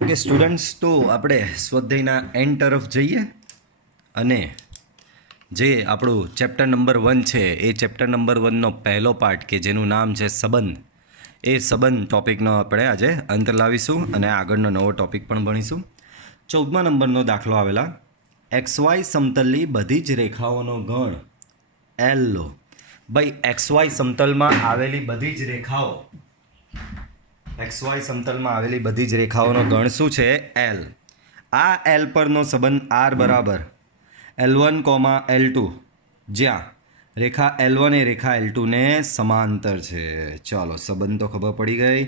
કે સ્ટુડન્ટ્સ, તો આપણે સ્વાધ્યાયના એન્ડ તરફ જઈએ અને જે આપણું ચેપ્ટર નંબર 1 છે એ ચેપ્ટર નંબર 1નો પહેલો પાર્ટ કે જેનું નામ છે સંબંધ, એ સંબંધ ટોપિકનો આપણે આજે અંત લાવીશું અને આગળનો નવો ટોપિક પણ ભણીશું. 14મા નંબરનો દાખલો આવેલા, XY સમતલની બધી જ રેખાઓનો ગણ એલ લો. ભાઈ XY સમતલમાં આવેલી બધી જ રેખાઓ, XY સમતલમાં આવેલી બધી જ રેખાઓનો ગણ શું છે? એલ. આ એલ પરનો સંબંધ આર બરાબર L1, L2, જ્યાં રેખા L1 એ રેખા L2 ને સમાંતર છે. ચાલો, સંબંધ તો ખબર પડી ગઈ.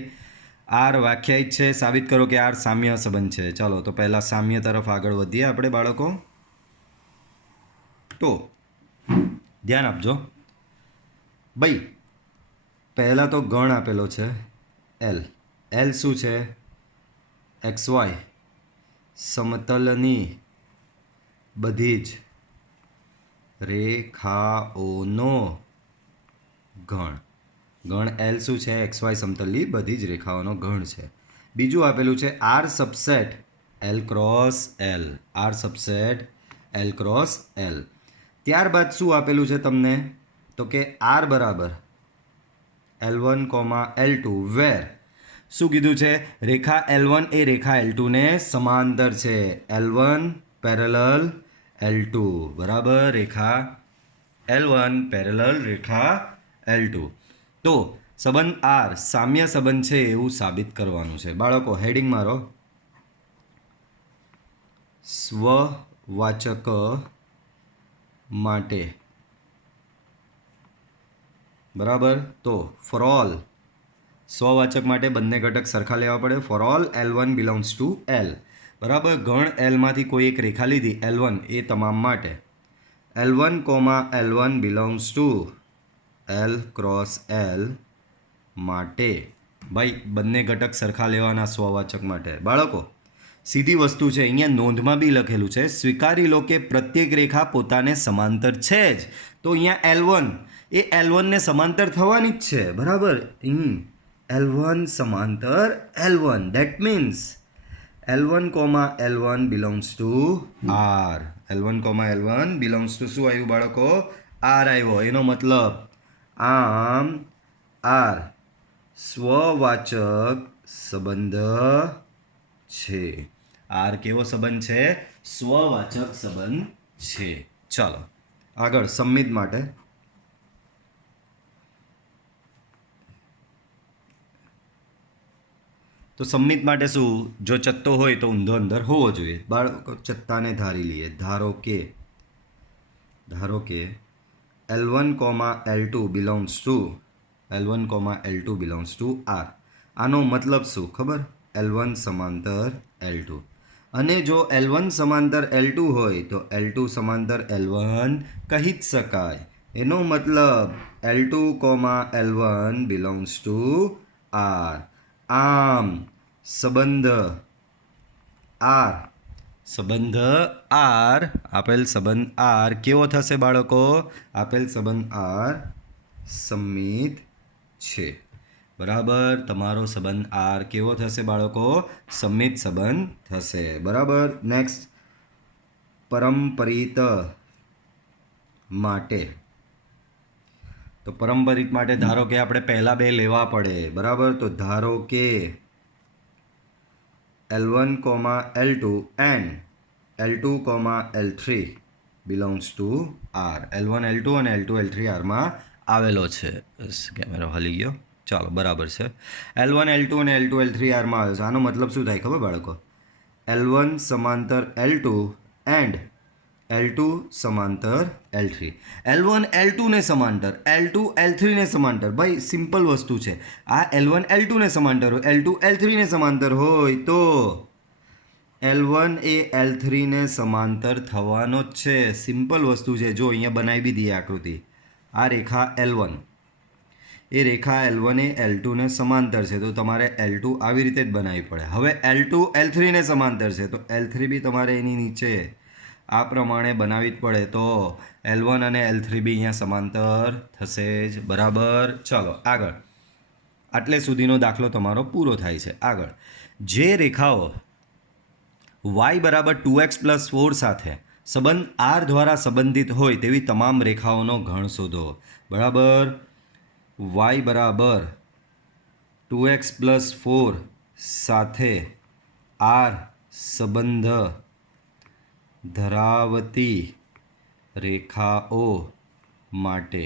આર વ્યાખ્યાયિત છે, સાબિત કરો કે આર સામ્ય સંબંધ છે. ચાલો, તો પહેલાં સામ્ય તરફ આગળ વધીએ આપણે બાળકો. તો ધ્યાન આપજો ભાઈ, પહેલાં તો ગણ આપેલો છે એલ. એલ શું છે? XY સમતલની બધી જ રેખાઓનો ગણ. ગણ એલ શું છે? XY સમતલની બધી જ રેખાઓનો ગણ છે. બીજું આપેલું છે R subset L cross L. R subset L cross L. ત્યારબાદ શું આપેલું છે તમને? તો કે આર બરાબર L1, L2 વેર શું કીધું છે? રેખા L1 એ રેખા L2 ને સમાંતર છે. L1 પેરેલલ L2 બરાબર, રેખા L1 પેરેલલ રેખા L2. તો સંબંધ આર સામ્ય સંબંધ છે એવું સાબિત કરવાનું છે. બાળકો હેડિંગ મારો, સ્વવાચક માટે બરાબર. તો ફોર ઓલ, સ્વવાચક માટે બંને ઘટક સરખા લેવા પડે. For all L1 belongs to L બરાબર. ગણ Lમાંથી કોઈ એક રેખા લીધી L1 એ તમામ માટે L1, L1 belongs to L cross L માટે ભાઈ બંને ઘટક સરખા લેવાના સ્વવાચક માટે. બાળકો સીધી વસ્તુ છે, અહીંયા નોંધમાં બી લખેલું છે, સ્વીકારી લો કે પ્રત્યેક રેખા પોતાને સમાંતર છે જ. તો અહીંયા L1 એ L1 ને સમાંતર થવાની જ છે બરાબર. L1 સમાંતર L1, that means L1, L1 belongs to R. L1, L1 belongs to શું આવ્યું બાળકો? R આવ્યો. એનો મતલબ આમ R સ્વવાચક સંબંધ છે. આર કેવો સંબંધ છે? સ્વવાચક સંબંધ છે. ચાલો આગળ સંમિત માટે. તો સંમિત માટે શું? જો ચત્તો હોય તો ઊંધો અંદર હોવો જોઈએ. બાળકો ચત્તાને ધારી લઈએ. ધારો કે L1, L2 belongs to L1, L2 belongs to R. આનો મતલબ શું ખબર? L1 સમાંતર L2. અને જો L1 સમાંતર L2 હોય તો L2 સમાંતર L1 કહી જ શકાય. એનો મતલબ L2, L1 belongs to R. આમ સંબંધ R આપેલ સંબંધ R કેવો થશે બાળકો? આપેલ સંબંધ R સંમિત છે બરાબર. તમારો સંબંધ R કેવો થશે બાળકો? સંમિત સંબંધ થશે બરાબર. નેક્સ્ટ, પરંપરિત માટે. તો પરંપરિત માટે ધારો કે આપણે પહેલા બે લેવા પડે બરાબર. તો ધારો કે L1, L2 and L2, L3 belongs to R. L1, L2 અને L2, L3 Rમાં આવેલો છે. કેમેરો હલી ગયો. ચાલો બરાબર છે. L1, L2 અને L2, L3 Rમાં આવે છે. આનો મતલબ શું થાય ખબર બાળકો? L1 સમાંતર L2 એન્ડ L2 સમાંતર L3. L1 L2 ને સમાંતર, L2 L3 ને સમાંતર. ભાઈ સિમ્પલ વસ્તુ છે. આ L1 L2 ને સમાંતર હોય, L2 L3 ને સમાંતર હોય તો L1 એ L3 ને સમાંતર થવાનો જ છે. સિમ્પલ વસ્તુ છે. જો અહીંયા બનાવી બી દઈએ આકૃતિ. આ રેખા L1 એ રેખા L1 એ L2 ને સમાંતર છે, તો તમારે L2 આવી રીતે જ બનાવવી પડે. હવે L2 L3 ને સમાંતર છે, તો L3 બી તમારે એની નીચે આ પ્રમાણે બનાવવી જ પડે. તો L1 અને L3 બી અહીંયા સમાંતર થશે જ બરાબર. ચાલો આગળ. આટલે સુધીનો દાખલો તમારો પૂરો થાય છે. આગળ જે રેખાઓ વાય બરાબર 2x+4 સાથે સંબંધ આર દ્વારા સંબંધિત હોય તેવી તમામ રેખાઓનો ગણ શોધો. બરાબર, વાય બરાબર 2x+4 સાથે આર સંબંધ ધરાવતી રેખાઓ માટે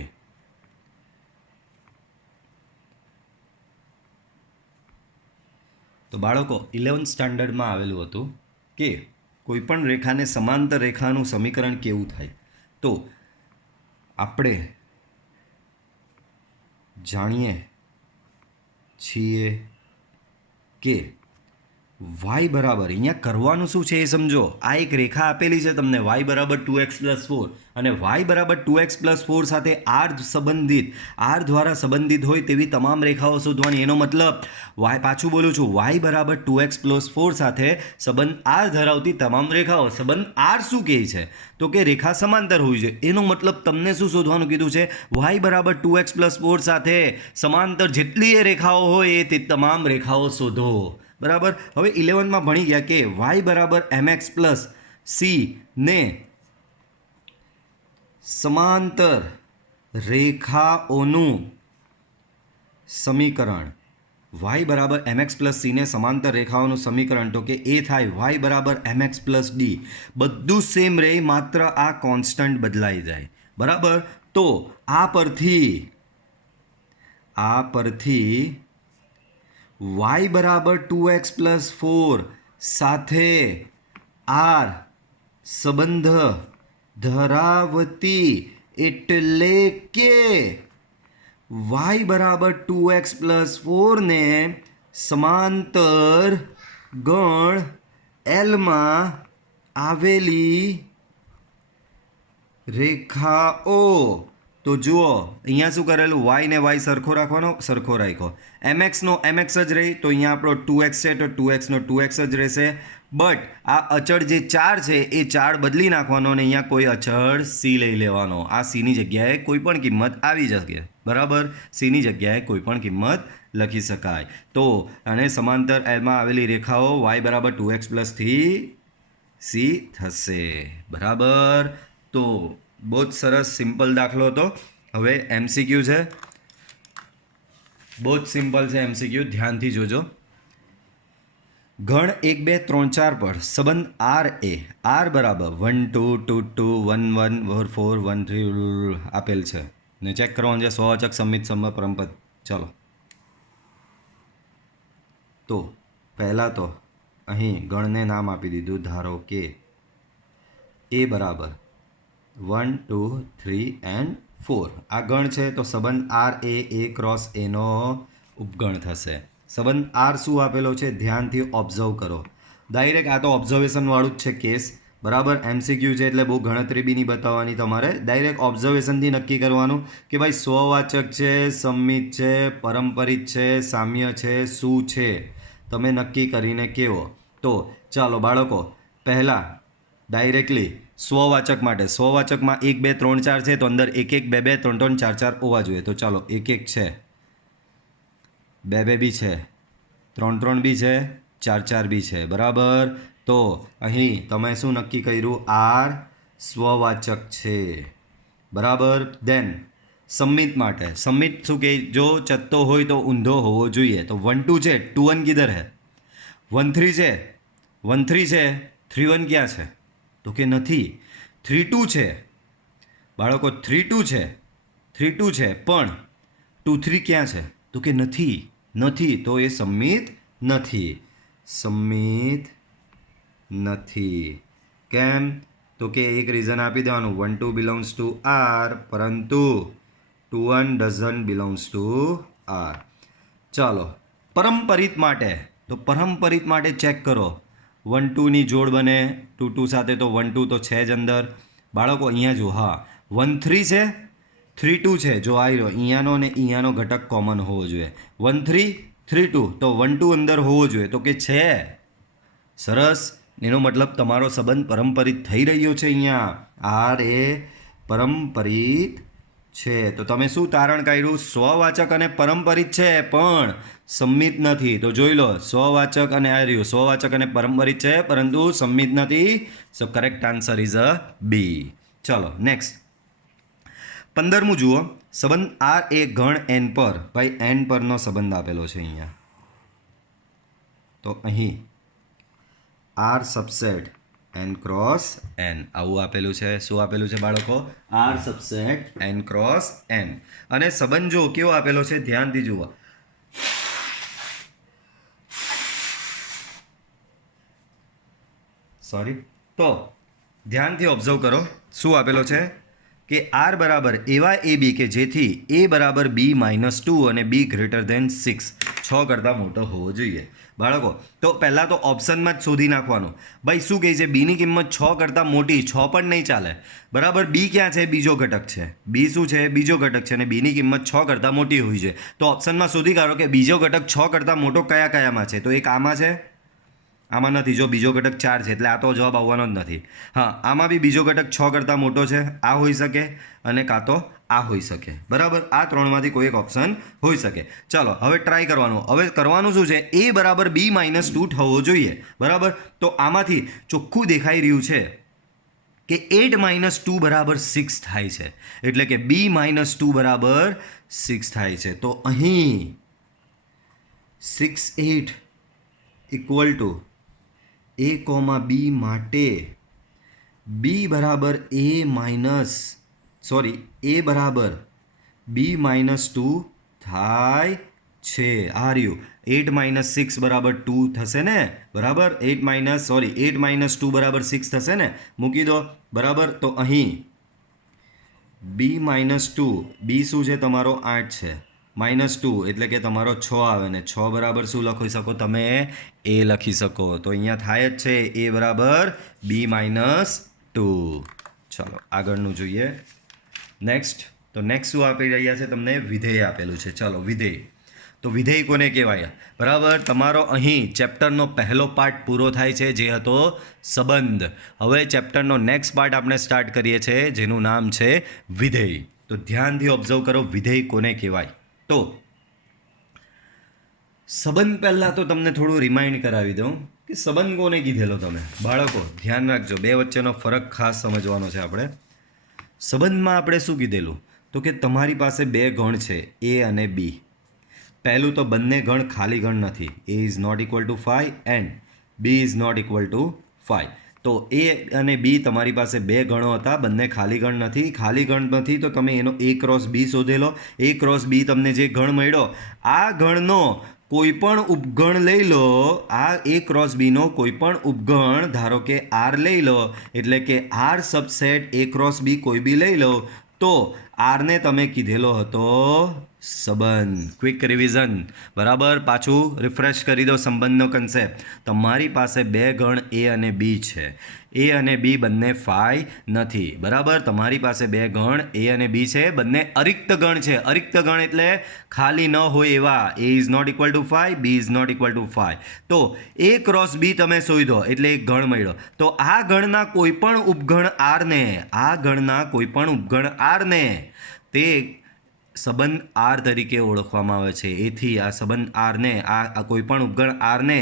તો બાળકો 11th સ્ટાન્ડર્ડમાં આવેલું હતું કે કોઈપણ રેખાને સમાંતર રેખાનું સમીકરણ કેવું થાય. તો આપણે જાણીએ છીએ કે વાય બરાબર અહીંયા કરવાનું શું છે એ સમજો. આ એક રેખા આપેલી છે તમને વાય બરાબર 2x+4 અને વાય બરાબર 2x+4 સાથે આર સંબંધિત આર દ્વારા સંબંધિત હોય તેવી તમામ રેખાઓ શોધવાની. એનો મતલબ વાય, પાછું બોલું છું, વાય બરાબર 2x+4 સાથે સંબંધ આર ધરાવતી તમામ રેખાઓ. સંબંધ આર શું કહે છે? તો કે રેખા સમાંતર હોવી જોઈએ. એનો મતલબ તમને શું શોધવાનું કીધું છે? વાય બરાબર 2x+4 સાથે સમાંતર જેટલી એ રેખાઓ હોય એ તે તમામ રેખાઓ શોધો. બરાબર. હવે 11માં ભણી ગયા કે વાય બરાબર mx+c ને સમાંતર રેખાઓનું સમીકરણ. વાય બરાબર mx+c ને સમાંતર રેખાઓનું સમીકરણ તો કે એ થાય વાય બરાબર mx+d. બધું સેમ રહે, માત્ર આ કોન્સ્ટન્ટ બદલાઈ જાય. બરાબર. તો આ પરથી y બરાબર 2x+4 સાથે આર સંબંધ ધરાવતી એટલે કે y બરાબર 2x+4 ને સમાંતર ગણ એલમાં આવેલી રેખાઓ. તો જુઓ અહીંયા શું કરેલું, વાય ને વાય સરખો રાખવાનો, સરખો રાખ્યો. એમએક્સનો એમએક્સ જ રહી તો અહીંયા આપણો 2x છે તો 2xનો 2x જ રહેશે. બટ આ અચળ જે 4 છે એ 4 બદલી નાખવાનો અને અહીંયા કોઈ અચળ સી લઈ લેવાનો. આ સીની જગ્યાએ કોઈ પણ કિંમત આવી જશે. બરાબર, સીની જગ્યાએ કોઈ પણ કિંમત લખી શકાય. તો અને સમાંતર એલમાં આવેલી રેખાઓ વાય બરાબર 2x+ થી સી થશે. બરાબર. તો બહુ જ સરસ સિમ્પલ દાખલો હતો. હવે MCQ છે, બહુ જ સિમ્પલ છે MCQ, ધ્યાનથી જોજો. ગણ 1 2 3 4 પર સંબંધ આર એ આર બરાબર 1 2 2 2 1 1 4 1 3 આપેલ છે ને ચેક કરવાનું છે સ્વવાચક સંમિત સંબંધ પરમપદ. ચાલો, તો પહેલાં તો અહીં ગણને નામ આપી દીધું. ધારો કે એ બરાબર 1 2 3 and 4 આ ગણ છે તો સંબંધ આર એ ક્રોસ એનો ઉપગણ થશે. સંબંધ આર શું આપેલો છે ધ્યાનથી ઓબ્ઝર્વ કરો. ડાયરેક્ટ આ તો ઓબ્ઝર્વેશનવાળું જ છે કેસ. બરાબર. MCQ છે એટલે બહુ ગણતરી બી નહીં બતાવવાની તમારે. ડાયરેક્ટ ઓબ્ઝર્વેશનથી નક્કી કરવાનું કે ભાઈ સ્વવાચક છે, સંમિત છે, પરંપરિત છે, સામ્ય છે, શું છે, તમે નક્કી કરીને કહેવો. તો ચાલો બાળકો, પહેલાં ડાયરેક્ટલી સ્વવાચક માટે સ્વવાચકમાં 1 2 3 4 છે તો અંદર 1 1 2 2 3 3 4 4 હોવા જોઈએ. તો ચાલો 1 1 છે, 2 2 બી છે, 3 3 બી છે, 4 4 બી છે. બરાબર. તો અહીં તમે શું નક્કી કર્યું? આર સ્વવાચક છે. બરાબર. દેન સંમિત માટે સંમિત શું કહે? જો ચત્તો હોય તો ઊંધો હોવો જોઈએ. તો 1 2 છે, 2 1 કિધર है? 1 3 છે, 1 3 છે, 3 1 ક્યાં છે? તો કે નથી. 3 2 છે બાળકો, 3 2 છે, 3 2 છે, પણ 2 3 ક્યાં છે? તો કે નથી. તો એ સંમિત નથી. સંમિત નથી. કેમ? તો કે એક રીઝન આપી દેવાનું, 1 2 બિલોંગ્સ ટુ આર પરંતુ 2 1 ડઝન્ટ બિલોંગ્સ ટુ આર. ચાલો, પરંપરિત માટે તો પરંપરિત માટે ચેક કરો. 1 2 ની જોડ બને 2 2 સાથે તો 1 2 તો છે જ અંદર. બાળકો અહીંયા જો, હા 1 3 છે, 3 2 છે. જો આવી રહ્યો અહીંયાનો ને અહીંયાનો ઘટક કોમન હોવો જોઈએ. 1 3 3 2 તો 1 2 અંદર હોવો જોઈએ. તો કે છે. સરસ. એનો મતલબ તમારો સંબંધ પરંપરિત થઈ રહ્યો છે. અહીંયા આર એ પરંપરિત છે. તો તમે શું તારણ કાઢ્યું? સ્વવાચક અને પરંપરિત છે પણ સંમિત નથી. તો જોઈ લો, સ્વવાચક અને આ રહ્યું સ્વવાચક અને પરંપરિત છે પરંતુ સંમિત નથી. સો કરેક્ટ આન્સર ઇઝ અ બી. ચલો નેક્સ્ટ 15મું જુઓ. સંબંધ આર એ ગણ એન પર, ભાઈ એન પરનો સંબંધ આપેલો છે અહીંયા. તો અહીં R subset N cross N આવું આપેલું છે. શું આપેલું છે બાળકો? R subset N cross N. અને સંબંધ જો કેવો આપેલો છે ધ્યાનથી જુઓ. સોરી, તો ધ્યાનથી ઓબ્ઝર્વ કરો શું આપેલો છે કે આર બરાબર એવા એ બી કે જેથી એ બરાબર બી -2 અને બી ગ્રેટર ધેન 6, 6 કરતાં મોટો હોવો જોઈએ. બાળકો તો પહેલાં તો ઓપ્શનમાં જ શોધી નાખવાનું. ભાઈ શું કહે છે? બીની કિંમત 6 કરતાં મોટી, 6 પણ નહીં ચાલે. બરાબર, બી ક્યાં છે? બીજો ઘટક છે. બી શું છે? બીજો ઘટક છે અને બીની કિંમત 6 કરતાં મોટી હોવી જોઈએ. તો ઓપ્શનમાં શોધી કાઢો કે બીજો ઘટક 6 કરતાં મોટો કયા કયામાં છે. તો એક આમાં છે, આમાં નથી. જો બીજો ઘટક 4 છે એટલે આ તો જવાબ આવવાનો જ નથી. હા, આમાં બી બીજો ઘટક 6 કરતાં મોટો છે, આ હોઈ શકે અને કાં તો આ હોઈ શકે. બરાબર, આ ત્રણમાંથી કોઈ એક ઓપ્શન હોઈ શકે. ચાલો હવે ટ્રાય કરવાનું. હવે કરવાનું શું છે? એ બરાબર બી -2 થવો જોઈએ. બરાબર, તો આમાંથી ચોખ્ખું દેખાઈ રહ્યું છે કે 8 - 2 બરાબર 6 થાય છે. એટલે કે બી -2 બરાબર 6 થાય છે. તો અહીં 6 8 equal to A comma B માટે બી બરાબર એ બરાબર બી -2 થાય છે. આ રહ્યું 8 - 6 બરાબર 2 થશે ને. બરાબર, 8 - 2 બરાબર 6 થશે ને. મૂકી દો. બરાબર, તો અહીં બી -2, બી શું છે તમારો? 8 છે, -2 એટલે કે તમારો 6 આવે ને 6 બરાબર શું લખી શકો તમે? એ લખી શકો. તો અહીંયા થાય જ છે એ બરાબર બી -2. ચાલો આગળનું જોઈએ. નેક્સ્ટ તો નેક્સ્ટ શું આપી રહ્યા છે તમને? વિધેય આપેલું છે. ચાલો વિધેય. તો વિધેય કોને કહેવાય? બરાબર, તમારો અહીં ચેપ્ટરનો પહેલો પાર્ટ પૂરો થાય છે જે હતો સંબંધ. હવે ચેપ્ટરનો નેક્સ્ટ પાર્ટ આપણે સ્ટાર્ટ કરીએ છીએ જેનું નામ છે વિધેય. તો ધ્યાનથી ઓબ્ઝર્વ કરો વિધેય કોને કહેવાય. તો સંબંધ પહેલાં તો તમને થોડું રિમાઇન્ડ કરાવી દઉં કે સંબંધ કોને કીધેલો. તમે બાળકો ધ્યાન રાખજો, બે વચ્ચેનો ફરક ખાસ સમજવાનો છે આપણે. સંબંધમાં આપણે શું કીધેલું? તો કે તમારી પાસે બે ગણ છે એ અને બી. પહેલું તો બંને ગણ ખાલી ગણ નથી. A is not equal to 5 and B is not equal to 5. તો એ અને બી તમારી પાસે બે ગણો હતા, બંને ખાલી ગણ નથી. ખાલી ગણ નથી તો તમે એનો એ ક્રોસ બી શોધેલો. એ ક્રોસ બી તમને જે ગણ મળ્યો, આ ગણનો કોઈ પણ ઉપગણ લઈ લો. આ એ ક્રોસ બીનો કોઈ પણ ઉપગણ ધારો કે આર લઈ લો, એટલે કે આર સબસેટ એ ક્રોસ બી કોઈ બી લઈ લો, તો આરને તમે કીધેલો હતો સંબંધ. Quick revision. બરાબર, પાછું રિફ્રેશ કરી દો સંબંધનો કન્સેપ્ટ. તમારી પાસે બે ગણ એ અને બી છે. એ અને બી બંને 5 નથી. બરાબર, તમારી પાસે બે ગણ એ અને બી છે, બંને અરિક્ત ગણ છે. અરિક્ત ગણ એટલે ખાલી ન હોય એવા. A is not equal to 5, B is not equal to 5. તો એ ક્રોસ બી તમે શોધો એટલે એક ગણ મળ્યો. તો આ ગણના કોઈ પણ ઉપગણ આરને તે સંબંધ આર તરીકે ઓળખવામાં આવે છે. એથી આ સંબંધ આરને આ કોઈ પણ ઉપગણ આરને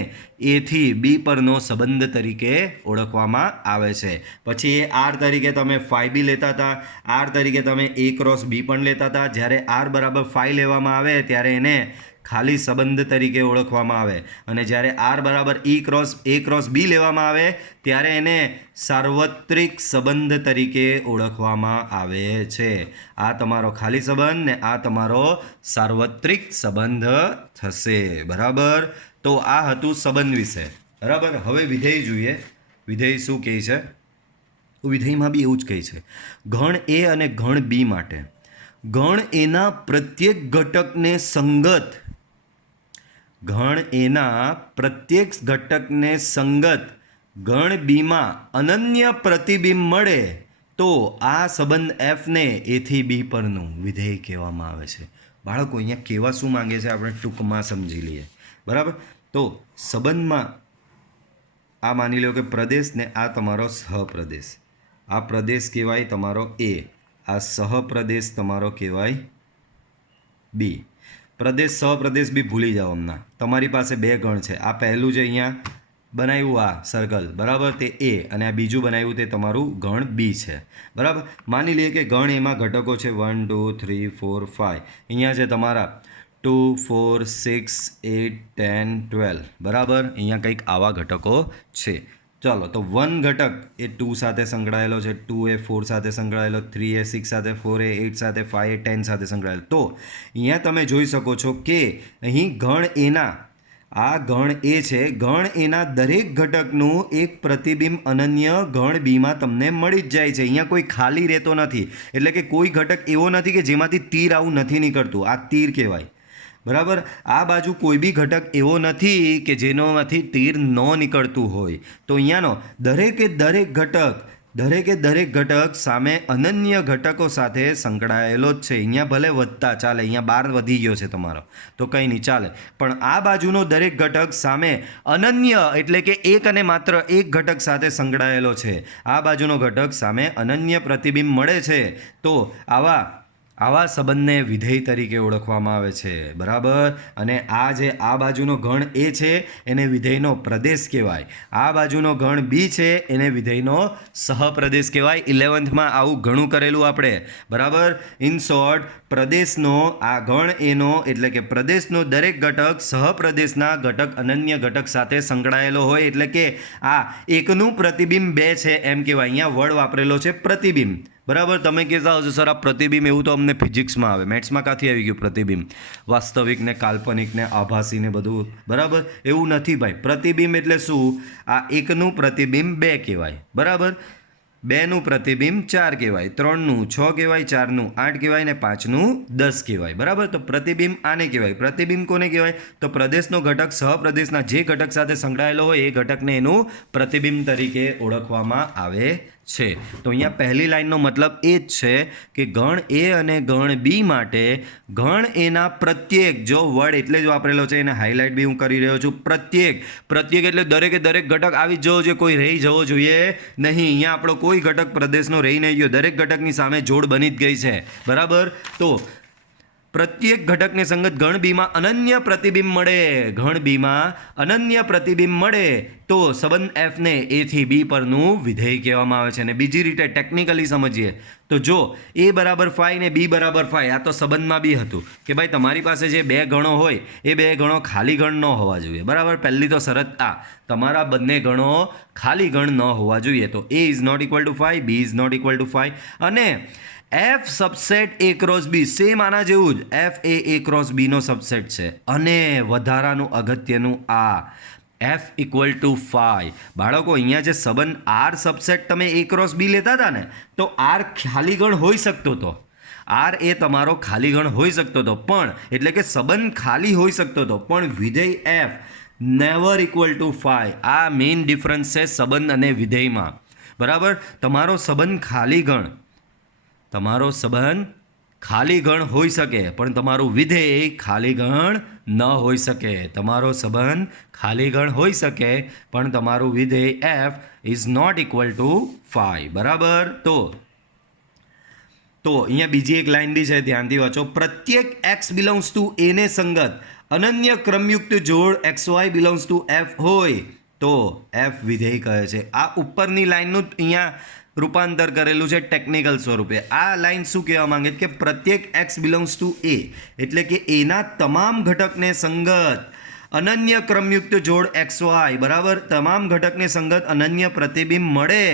એથી બી પરનો સંબંધ તરીકે ઓળખવામાં આવે છે. પછી એ આર તરીકે તમે 5 બી લેતા હતા, આર તરીકે તમે એ ક્રોસ બી પણ લેતા હતા. જ્યારે આર બરાબર 5 લેવામાં આવે ત્યારે એને ખાલી સંબંધ તરીકે ઓળખવામાં આવે, અને જ્યારે આર બરાબર એ ક્રોસ બી લેવામાં આવે ત્યારે એને સાર્વત્રિક સંબંધ તરીકે ઓળખવામાં આવે છે. આ તમારો ખાલી સંબંધ ને આ તમારો સાર્વત્રિક સંબંધ થશે. બરાબર, તો આ હતું સંબંધ વિશે. બરાબર, હવે વિધેય જોઈએ. વિધેય શું કહે છે? વિધેયમાં બી એવું જ કહે છે. ગણ એ અને ગણ બી માટે ગણ એના પ્રત્યેક ઘટકને સંગત ગણ બીમાં અનન્ય પ્રતિબિંબ મળે તો આ સંબંધ એફને એથી બી પરનું વિધેય કહેવામાં આવે છે. બાળકો અહીંયા કહેવા શું માંગે છે આપણે ટૂંકમાં સમજી લઈએ. બરાબર, તો સંબંધમાં આ માની લો કે પ્રદેશ ને આ તમારો સહપ્રદેશ. આ પ્રદેશ કહેવાય તમારો એ, આ સહપ્રદેશ તમારો કહેવાય બી. પ્રદેશ સહપ્રદેશ બી ભૂલી જાઓ હમણાં. તમારી પાસે બે ગણ છે. આ પહેલું જે અહીંયા બનાવ્યું આ સર્કલ બરાબર તે એ અને આ બીજું બનાવ્યું તે તમારું ગણ બી છે બરાબર. માની લઈએ કે ગણ એમાં ઘટકો છે 1 2 3 4 5. અહીંયા છે તમારા 2 4 6 8 10 12 બરાબર. અહીંયા કંઈક આવા ઘટકો છે. ચાલો તો 1 ઘટક એ 2 સાથે સંકળાયેલો છે, 2 એ 4 સાથે સંકળાયેલો, 3 એ 6 સાથે, 4 એ 8 સાથે, 5 એ 10 સાથે સંકળાયેલો. તો અહીંયા તમે જોઈ શકો છો કે અહીં ગણ એના આ ગણ એ છે, ગણ એના દરેક ઘટકનું એક પ્રતિબિંબ અનન્ય ગણ બીમાં તમને મળી જ જાય છે. અહીંયા કોઈ ખાલી રહેતો નથી. એટલે કે કોઈ ઘટક એવો નથી કે જેમાંથી તીર આવું નથી નીકળતું. આ તીર કહેવાય બરાબર. આ બાજુ કોઈ બી ઘટક એવો નથી કે જેનોમાંથી તીર ન નીકળતું હોય. તો અહીંયાનો દરેકે દરેક ઘટક સામે અનન્ય ઘટકો સાથે સંકળાયેલો જ છે. અહીંયા ભલે વધતા ચાલે, અહીંયા 12 વધી ગયો છે તમારો તો કંઈ નહીં ચાલે, પણ આ બાજુનો દરેક ઘટક સામે અનન્ય એટલે કે એક અને માત્ર એક ઘટક સાથે સંકળાયેલો છે. આ બાજુનો ઘટક સામે અનન્ય પ્રતિબિંબ મળે છે. તો આવા સંબંધને વિધેય તરીકે ઓળખવામાં આવે છે બરાબર. અને આ જે આ બાજુનો ગણ એ છે એને વિધેયનો પ્રદેશ કહેવાય. આ બાજુનો ગણ બી છે એને વિધેયનો સહપ્રદેશ કહેવાય. 11th આવું ઘણું કરેલું આપણે બરાબર. ઇન શોર્ટ, પ્રદેશનો આ ગણ એનો એટલે કે પ્રદેશનો દરેક ઘટક સહપ્રદેશના ઘટક અનન્ય ઘટક સાથે સંકળાયેલો હોય એટલે કે આ એકનું પ્રતિબિંબ બે છે એમ કહેવાય. અહીંયા વર્ડ વાપરેલો છે પ્રતિબિંબ બરાબર. તમે કહેતા હશો સર આ પ્રતિબિંબ એવું તો અમને ફિઝિક્સમાં આવે, મેથ્સમાં ક્યાંથી આવી ગયું પ્રતિબિંબ? વાસ્તવિક ને કાલ્પનિક ને આભાસી ને બધું બરાબર. એવું નથી ભાઈ. પ્રતિબિંબ એટલે શું? આ એકનું પ્રતિબિંબ બે કહેવાય બરાબર, બેનું પ્રતિબિંબ 4 કહેવાય, 3નું 6 કહેવાય, 4નું 8 કહેવાય ને 5નું 10 કહેવાય બરાબર. તો પ્રતિબિંબ આને કહેવાય. પ્રતિબિંબ કોને કહેવાય? તો પ્રદેશનો ઘટક સહપ્રદેશના જે ઘટક સાથે સંકળાયેલો હોય એ ઘટકને એનું પ્રતિબિંબ તરીકે ઓળખવામાં આવે છે. તો અહીંયા પહેલી લાઈનનો મતલબ એ જ છે કે ગણ એ અને ગણ બી માટે ગણ એના પ્રત્યેક, જો વર્ડ એટલે જ વાપરેલો છે એને હાઇલાઇટ બી હું કરી રહ્યો છું, પ્રત્યેક એટલે દરેકે દરેક ઘટક આવી જ જવો જોઈએ, કોઈ રહી જવો જોઈએ નહીં. અહીંયા આપણો કોઈ ઘટક પ્રદેશનો રહી નહીં ગયો, દરેક ઘટકની સામે જોડ બની જ ગઈ છે બરાબર. તો પ્રત્યેક ઘટકને સંગત ગણ બીમાં અનન્ય પ્રતિબિંબ મળે, ગણ બીમાં અનન્ય પ્રતિબિંબ મળે તો સંબંધ એફને એ થી બી પરનું વિધેય કહેવામાં આવે છે. અને બીજી રીતે ટેકનિકલી સમજીએ તો જો એ બરાબર 5 ને બી બરાબર 5, આ તો સંબંધમાં બી હતું કે ભાઈ તમારી પાસે જે બે ગણો હોય એ બે ગણો ખાલી ગણ ન હોવા જોઈએ બરાબર. પહેલી તો શરત આ, તમારા બંને ગણો ખાલી ગણ ન હોવા જોઈએ. તો A is not equal to 5, B is not equal to 5 અને F subset A cross B same આના જેવું જ, એફ એ ક્રોસ બીનો સબસેટ છે. અને વધારાનું અગત્યનું આ એફ ઇક્વલ ટુ 5. બાળકો અહીંયા જે સંબંધ આર સબસેટ તમે એ ક્રોસ બી લેતા હતા ને, તો આર ખાલી ગણ હોઈ શકતો હતો, આર એ તમારો ખાલી ગણ હોઈ શકતો હતો, પણ એટલે કે સંબંધ ખાલી હોઈ શકતો હતો પણ વિધેય એફ નેવર ઇક્વલ ટુ 5. આ મેઇન ડિફરન્સ છે સંબંધ અને વિધેયમાં બરાબર. તમારો સંબંધ ખાલી ગણ હોઈ શકે પણ તમારું વિધેય ખાલી ગણ ન હોઈ શકે. તમારો સંબંધ ખાલી ગણ હોઈ શકે પણ તમારું વિધેય F is not equal to 5 બરાબર. તો અહીંયા બીજી એક લાઈન બી છે, ધ્યાનથી વાંચો. પ્રત્યેક એક્સ બિલોંગ્સ ટુ એ ને સંગત અનન્ય ક્રમયુક્ત જોડ X Y belongs to F હોય તો એફ વિધેય કહે છે. આ ઉપરની લાઈનનું અહીંયા રૂપાંતર કરેલું છે ટેકનિકલ સ્વરૂપે. આ લાઈન શું કહેવા માંગે છે કે પ્રત્યેક એક્સ બિલોંગ્સ ટુ એ એટલે કે એના તમામ ઘટકને સંગત અનન્ય ક્રમયુક્ત જોડ એક્સ વાય બરાબર, તમામ ઘટકને સંગત અનન્ય પ્રતિબિંબ મળે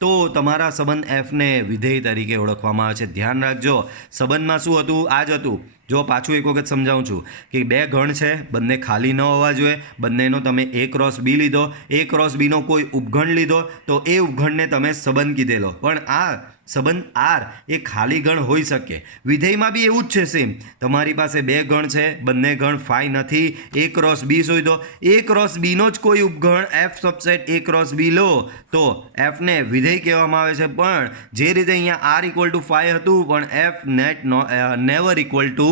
તો તમારા સંબંધ એફને વિધેય તરીકે ઓળખવામાં આવે છે. ધ્યાન રાખજો, સંબંધમાં શું હતું? આ જ હતું. જો પાછું એક વખત સમજાવું છું કે બે ગણ છે, બંને ખાલી ન હોવા જોઈએ, બંનેનો તમે એ ક્રોસ બી લીધો, એ ક્રોસ બીનો કોઈ ઉપગણ લીધો તો એ ઉપગણને તમે સંબંધ કીધેલો, પણ આ સંબંધ આર એ ખાલી ગણ હોઈ શકે. વિધેયમાં બી એવું જ છે સેમ. તમારી પાસે બે ગણ છે, બંને ગણ 5 નથી, એ ક્રોસ બી શોધો, એ ક્રોસ બીનો જ કોઈ ઉપગણ એફ સબસેટ એ ક્રોસ બી લો તો એફને વિધેય કહેવામાં આવે છે. પણ જે રીતે અહીંયા આર ઇક્વલ ટુ 5 હતું પણ F never equal to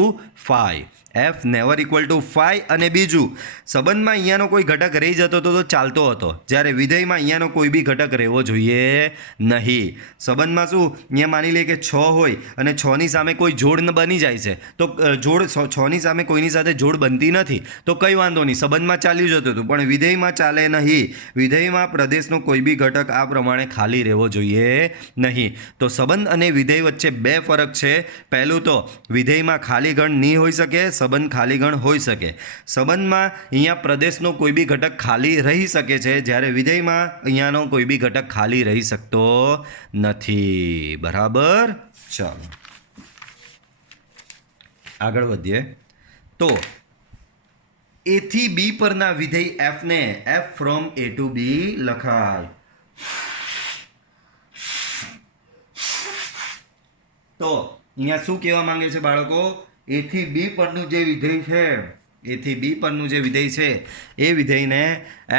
5. F never equal to 5 અને બીજું સંબંધમાં અહીંયાનો કોઈ ઘટક રહી જતો હતો તો ચાલતો હતો, જ્યારે વિધેયમાં અહીંયાનો કોઈ બી ઘટક રહેવો જોઈએ નહીં. સંબંધમાં શું, અહીંયા માની લઈએ કે 6 હોય અને 6ની સામે કોઈ જોડ બની જાય છે, તો જોડ 6ની સામે કોઈની સાથે જોડ બનતી નથી તો કંઈ વાંધો નહીં, સંબંધમાં ચાલ્યું જતું હતું. પણ વિધેયમાં ચાલે નહીં. વિધેયમાં પ્રદેશનો કોઈ બી ઘટક આ પ્રમાણે ખાલી રહેવો જોઈએ નહીં. તો સંબંધ અને વિધેય વચ્ચે બે ફરક છે. પહેલું તો વિધેયમાં ખાલી ગણ નહીં હોઈ શકે, સંબંધ ખાલી ગણ હોઈ શકે. સંબંધમાં અહીંયા પ્રદેશનો કોઈ બી ઘટક ખાલી રહી શકે છે, જ્યારે વિધેયમાં અહીંયાનો કોઈ બી ઘટક ખાલી રહી શકતો નથી. બરાબર, ચાલો આગળ વધીએ. તો એ થી બી પરના વિધેય એફને એફ ફ્રોમ એ ટુ બી લખાય. તો અહીંયા શું કહેવા માંગે છે બાળકો, એ થી બી પરનું જે વિધેય છે, એ થી બી પરનું જે વિધેય છે એ વિધેયને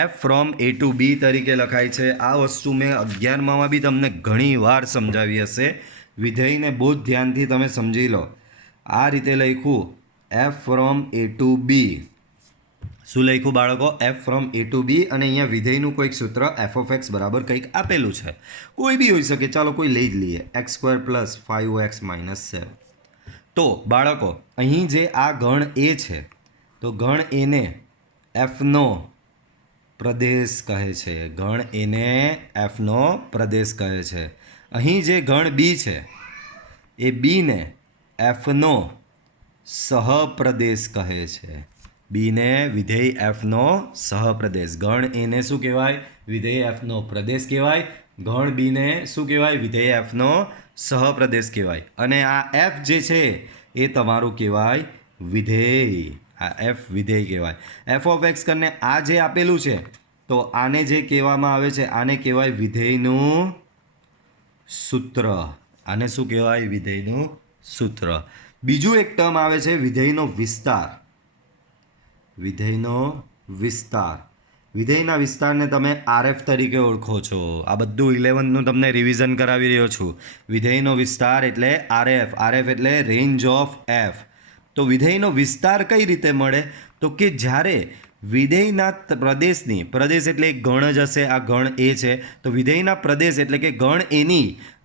એફ ફ્રોમ એ ટુ બી તરીકે લખાય છે. આ વસ્તુ મેં 11માં બી તમને ઘણી વાર સમજાવી હશે. વિધેયને બહુ જ ધ્યાનથી તમે સમજી લો. આ રીતે લખ્યું એફ ફ્રોમ એ ટુ બી. શું લખ્યું બાળકો? એફ ફ્રોમ એ ટુ બી. અને અહીંયા વિધેયનું કોઈક સૂત્ર એફ ઓફ એક્સ બરાબર કંઈક આપેલું છે, કોઈ બી હોઈ શકે. ચાલો કોઈ લઈ જ લઈએ, x² + 5x - 7. તો બાળકો અહીં જે આ ગણ એ છે, તો ગણ એને એફનો પ્રદેશ કહે છે. ગણ એને એફનો પ્રદેશ કહે છે. અહીં જે ગણ બી છે એ બીને એફનો સહપ્રદેશ કહે છે. બીને વિધેય એફનો સહપ્રદેશ. ગણ એને શું કહેવાય? વિધેય એફનો પ્રદેશ કહેવાય. ગણ બીને શું કહેવાય? વિધેય એફનો સહપ્રદેશ કહેવાય. અને આ એફ જે છે એ તમારું કહેવાય વિધેય. આ એફ વિધેય કહેવાય. એફ ઓફ એક્સ કરીને આ જે આપેલું છે, તો આને જે કહેવામાં આવે છે આને કહેવાય વિધેયનું સૂત્ર. આને શું કહેવાય? વિધેયનું સૂત્ર. બીજું એક ટર્મ આવે છે વિધેયનો વિસ્તાર. વિધેયનો વિસ્તાર. વિધેયના વિસ્તારને તમે આરએફ તરીકે ઓળખો છો. આ બધું 11નું તમને રિવિઝન કરાવી રહ્યો છું. વિધેયનો વિસ્તાર એટલે આરએફ. આરએફ એટલે રેન્જ ઓફ એફ. તો વિધેયનો વિસ્તાર કઈ રીતે મળે? તો કે જ્યારે વિધેયના પ્રદેશની, પ્રદેશ એટલે એક ગણ જ હશે, આ ગણ એ છે, તો વિધેયના પ્રદેશ એટલે કે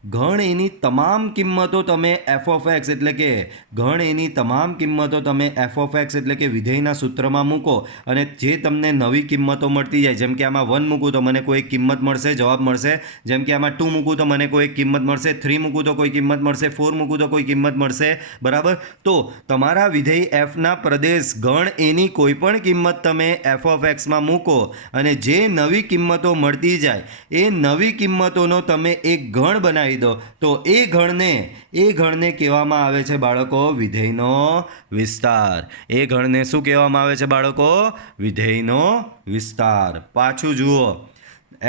ગણ એની તમામ કિંમતો તમે એફ ઓફ એક્સ એટલે કે ગણ એની તમામ કિંમતો તમે એફ ઓફ એક્સ એટલે કે વિધેયના સૂત્રમાં મૂકો અને જે તમને નવી કિંમતો મળતી જાય, જેમ કે આમાં 1 મૂકું તો મને કોઈ કિંમત મળશે, જવાબ મળશે. જેમ કે આમાં 2 મૂકું તો મને કોઈ કિંમત મળશે, 3 મૂકું તો કોઈ કિંમત મળશે, 4 મૂકું તો કોઈ કિંમત મળશે. બરાબર. તો તમારા વિધેય એફના પ્રદેશ ગણ એની કોઈ પણ કિંમત તમે એફ ઓફ એક્સમાં મૂકો અને જે નવી કિંમતો મળતી જાય એ નવી કિંમતોનો તમે એક ગણ બનાવી દો, તો એ ગણને કહેવામાં આવે છે બાળકો વિધેયનો વિસ્તાર. એ ગણને શું કહેવામાં આવે છે બાળકો? વિધેયનો વિસ્તાર. પાછું જુઓ,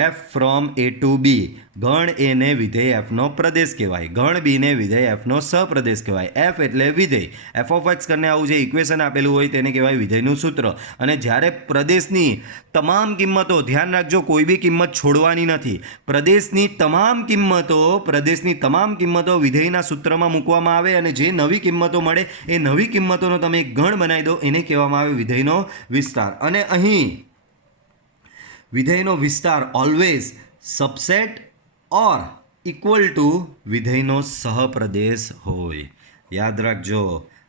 એફ ફ્રોમ એ ટુ બી. ગણ એને વિધેય એફનો પ્રદેશ કહેવાય. ગણ બીને વિધેય એફનો સહપ્રદેશ કહેવાય. એફ એટલે વિધેય. એફ ઓફ એક્સ કરીને આવું જે ઇક્વેશન આપેલું હોય તેને કહેવાય વિધેયનું સૂત્ર. અને જ્યારે પ્રદેશની તમામ કિંમતો, ધ્યાન રાખજો કોઈ બી કિંમત છોડવાની નથી, પ્રદેશની તમામ કિંમતો વિધેયના સૂત્રમાં મૂકવામાં આવે અને જે નવી કિંમતો મળે એ નવી કિંમતોનો તમે એક ગણ બનાવી દો, એને કહેવામાં આવે વિધેયનો વિસ્તાર. અને અહીં વિધેયનો વિસ્તાર always subset or equal to વિધેયનો સહપ્રદેશ હોય. યાદ રાખજો,